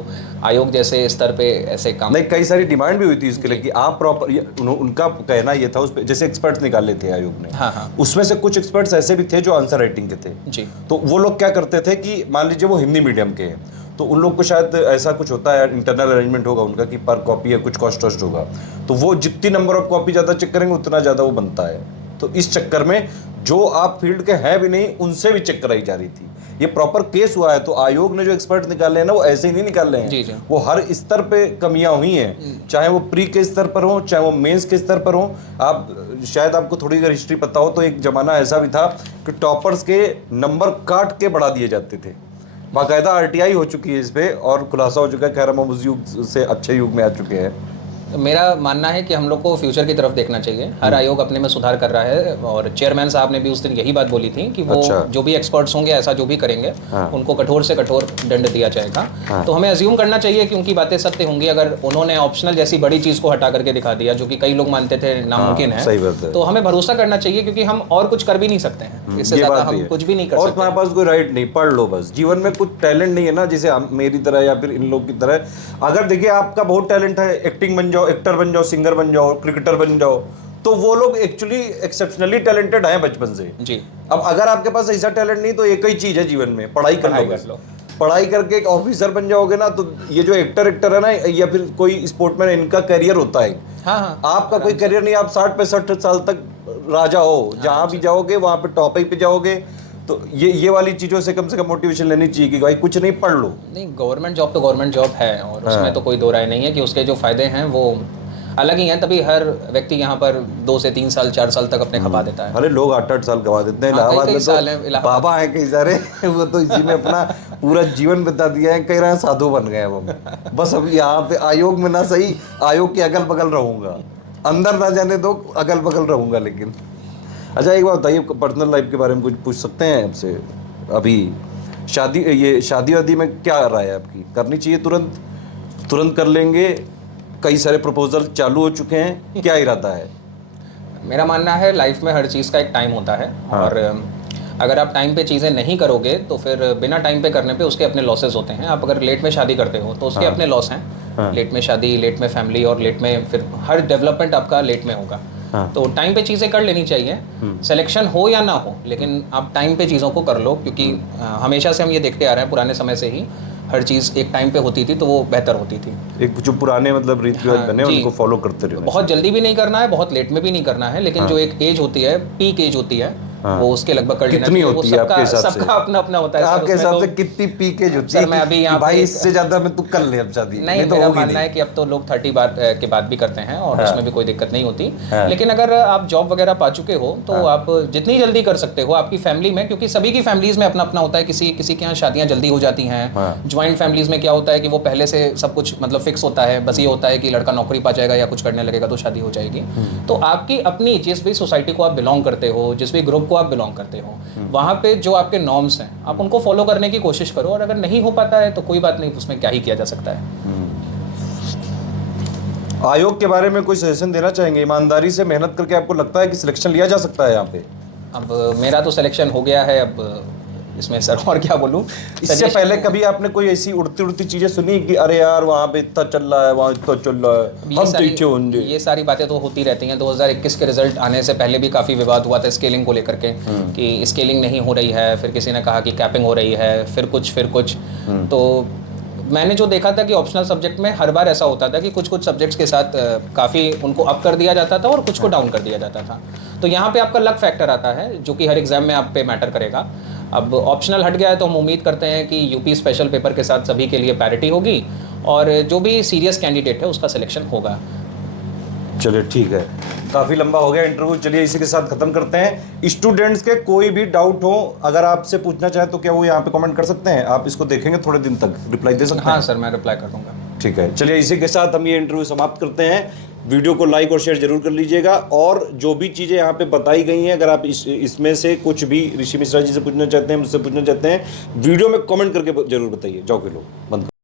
आयोग जैसे स्तर पे ऐसे काम नहीं, कई सारी डिमांड भी हुई थी इसके लिए कि आप प्रॉपर, उनका कहना ये था, उस पे जैसे एक्सपर्ट्स निकाले थे आयोग ने, हाँ। उसमें से कुछ एक्सपर्ट्स ऐसे भी थे जो आंसर राइटिंग के थे जी। तो वो लोग क्या करते थे कि मान लीजिए वो हिंदी मीडियम के हैं तो उन लोग को शायद ऐसा कुछ होता है, इंटरनल अरेंजमेंट होगा उनका कि पर कॉपी या कुछ कॉस्ट वॉस्ट होगा, तो वो जितनी नंबर ऑफ कॉपी ज़्यादा चेक करेंगे उतना ज़्यादा वो बनता है। तो इस चक्कर में जो आप फील्ड के हैं भी नहीं उनसे भी चेक कराई जा रही थी। ये प्रॉपर केस हुआ है। तो आयोग ने जो एक्सपर्ट निकाले हैं ना वो ऐसे ही नहीं निकाले हैं जी। वो हर स्तर पे कमियां हुई हैं, चाहे वो प्री के स्तर पर हो चाहे वो मेंस के स्तर पर हो। आप शायद आपको थोड़ी अगर हिस्ट्री पता हो तो एक जमाना ऐसा भी था कि टॉपर्स के नंबर काट के बढ़ा दिए जाते थे। बाकायदा आरटीआई हो चुकी है इस पे और खुलासा हो चुका है। खैर हम उस युग से अच्छे युग में आ चुके हैं। मेरा मानना है कि हम लोग को फ्यूचर की तरफ देखना चाहिए। हर आयोग अपने में सुधार कर रहा है और चेयरमैन साहब ने भी उस दिन यही बात बोली थी कि वो जो भी एक्सपर्ट्स होंगे ऐसा जो भी करेंगे उनको कठोर से कठोर दंड दिया जाएगा। तो हमें अज्यूम करना चाहिए कि उनकी बातें सत्य होंगी। अगर उन्होंने ऑप्शनल जैसी बड़ी चीज़ को हटा करके दिखा दिया जो कि कई लोग मानते थे नामुमकिन है, तो हमें भरोसा करना चाहिए क्योंकि हम और कुछ कर भी नहीं सकते हैं। इससे ज़्यादा हम कुछ भी नहीं कर सकते। और तुम्हारे पास कोई राइट नहीं, पढ़ लो बस। जीवन में कुछ टैलेंट नहीं है ना, जैसे मेरी तरह या फिर इन लोग की तरह। अगर देखिए आपका बहुत टैलेंट है, एक्टिंग बन जाओ, एक्टर बन जाओ, सिंगर बन जाओ, क्रिकेटर बन जाओ, तो वो लोग एक्चुअली एक्सेप्शनली टैलेंटेड हैं बचपन से जी। अब अगर आपके पास ऐसा टैलेंट नहीं तो एक ही चीज है जीवन में, पढ़ाई कर लो। पढ़ाई करके एक ऑफिसर बन जाओगे ना तो ये जो एक्टर है ना या फिर कोई स्पोर्टमैन, इनका करियर होता है। हाँ। आपका कोई करियर नहीं, आप 60-65 साल तक राजा हो, जहां भी जाओगे वहां पे टॉप ही पे जाओगे। तो ये वाली चीज़ों से कम मोटिवेशन लेनी चाहिए कि भाई कुछ नहीं, पढ़ लो। नहीं, गवर्नमेंट जॉब तो गवर्नमेंट जॉब है और उसमें तो कोई दो राय नहीं है कि उसके जो फायदे हैं वो अलग ही हैं। तभी हर व्यक्ति यहाँ पर 2 से 3 साल 4 साल तक अपने खपा देता है। अरे लोग 8-8 साल गवा देते हैं। इलाहाबाद में तो बाबा है कई सारे वो तो इसी में अपना पूरा जीवन बिता दिया है। कह रहे हैं साधु बन गए अब हम। बस अब यहाँ पे आयोग में ना सही, आयोग के अगल बगल रहूंगा, अंदर ना जाने दो, अगल बगल रहूंगा। लेकिन अच्छा एक बात बताइए, पर्सनल लाइफ के बारे में कुछ पूछ सकते हैं आपसे? अभी शादी वादी में क्या राय है आपकी? करनी चाहिए तुरंत कर लेंगे? कई सारे प्रपोजल चालू हो चुके हैं, क्या इरादा है? मेरा मानना है लाइफ में हर चीज़ का एक टाइम होता है। और अगर आप टाइम पे चीज़ें नहीं करोगे तो फिर बिना टाइम पे करने पे उसके अपने लॉसेस होते हैं। आप अगर लेट में शादी करते हो तो उसके अपने लॉस हैं। लेट में शादी, लेट में फैमिली और लेट में फिर हर डेवलपमेंट आपका लेट में होगा। तो टाइम पे चीज़ें कर लेनी चाहिए, सिलेक्शन हो या ना हो, लेकिन आप टाइम पे चीज़ों को कर लो। क्योंकि हमेशा से हम ये देखते आ रहे हैं, पुराने समय से ही हर चीज़ एक टाइम पे होती थी तो वो बेहतर होती थी। एक जो पुराने मतलब रीति रिवाज बने उनको फॉलो करते रहो। बहुत जल्दी भी नहीं करना है, बहुत लेट में भी नहीं करना है, लेकिन जो एक एज होती है, पीक एज होती है, वो उसके लगभग कर लेना चाहिए। होती है आपके हिसाब से? सबका अपना अपना होता है। आपके हिसाब से कितनी पीकेज होती है? सर मैं अभी यहाँ भाई इससे ज्यादा में तू कर ले अब शादी। नहीं, मेरा मानना है कि अब तो लोग 30 के बाद भी करते हैं और उसमें भी कोई दिक्कत नहीं होती। लेकिन अगर आप जॉब वगैरह पा चुके हो तो आप जितनी जल्दी कर सकते हो आपकी फैमिली में, क्योंकि सभी की फैमिलीज में अपना अपना होता है। किसी के यहाँ शादियाँ जल्दी हो जाती हैं। ज्वाइंट फैमिलीज में क्या होता है कि वो पहले से सब कुछ मतलब फिक्स होता है, बस ये होता है कि लड़का नौकरी पा जाएगा या कुछ करने लगेगा तो शादी हो जाएगी। तो आपकी अपनी जिस भी सोसाइटी को आप बिलोंग करते हो, जिस भी ग्रुप को आप बिलोंग करते हो, वहाँ पे जो आपके नॉर्म्स हैं आप उनको फॉलो करने की कोशिश करो। और अगर नहीं हो पाता है तो कोई बात नहीं, उसमें क्या ही किया जा सकता है। आयोग के बारे में कोई सजेशन देना चाहेंगे? ईमानदारी से मेहनत करके आपको लगता है कि सिलेक्शन लिया जा सकता है यहाँ पे? अब मेरा तो सिलेक्शन हो गया है, अब इसमें सर और क्या बोलूं। इससे पहले कभी आपने कोई ऐसी उड़ती चीजें सुनी कि अरे यार वहाँ पे इतना चल रहा है, वहाँ इतना चल रहा है, हम पीछे होंगे? ये सारी बातें तो होती रहती हैं। 2021 के रिजल्ट आने से पहले भी काफ़ी विवाद हुआ था स्केलिंग को लेकर के कि स्केलिंग नहीं हो रही है, फिर किसी ने कहा कि कैपिंग हो रही है, फिर कुछ। तो मैंने जो देखा था कि ऑप्शनल सब्जेक्ट में हर बार ऐसा होता था कि कुछ सब्जेक्ट्स के साथ काफ़ी उनको अप कर दिया जाता था और कुछ को डाउन कर दिया जाता था। तो यहाँ पे आपका लक फैक्टर आता है जो कि हर एग्जाम में आप पे मैटर करेगा। अब ऑप्शनल हट गया है तो हम उम्मीद करते हैं कि यूपी स्पेशल पेपर के साथ सभी के लिए पैरिटी होगी और जो भी सीरियस कैंडिडेट है उसका सिलेक्शन होगा। चलिए ठीक है, काफ़ी लंबा हो गया इंटरव्यू। चलिए इसी के साथ खत्म करते हैं। स्टूडेंट्स के कोई भी डाउट हो अगर आपसे पूछना चाहे तो क्या वो यहाँ पे कमेंट कर सकते हैं? आप इसको देखेंगे थोड़े दिन तक, रिप्लाई दे सकते हैं? हाँ सर, मैं रिप्लाई कर दूंगा। ठीक है, चलिए इसी के साथ हम ये इंटरव्यू समाप्त करते हैं। वीडियो को लाइक और शेयर जरूर कर लीजिएगा और जो भी चीज़ें यहाँ पे बताई गई हैं अगर आप इसमें से कुछ भी ऋषि मिश्रा जी से पूछना चाहते हैं, मुझसे पूछना चाहते हैं, वीडियो में कमेंट करके जरूर बताइए। जाओ के लोग बंद।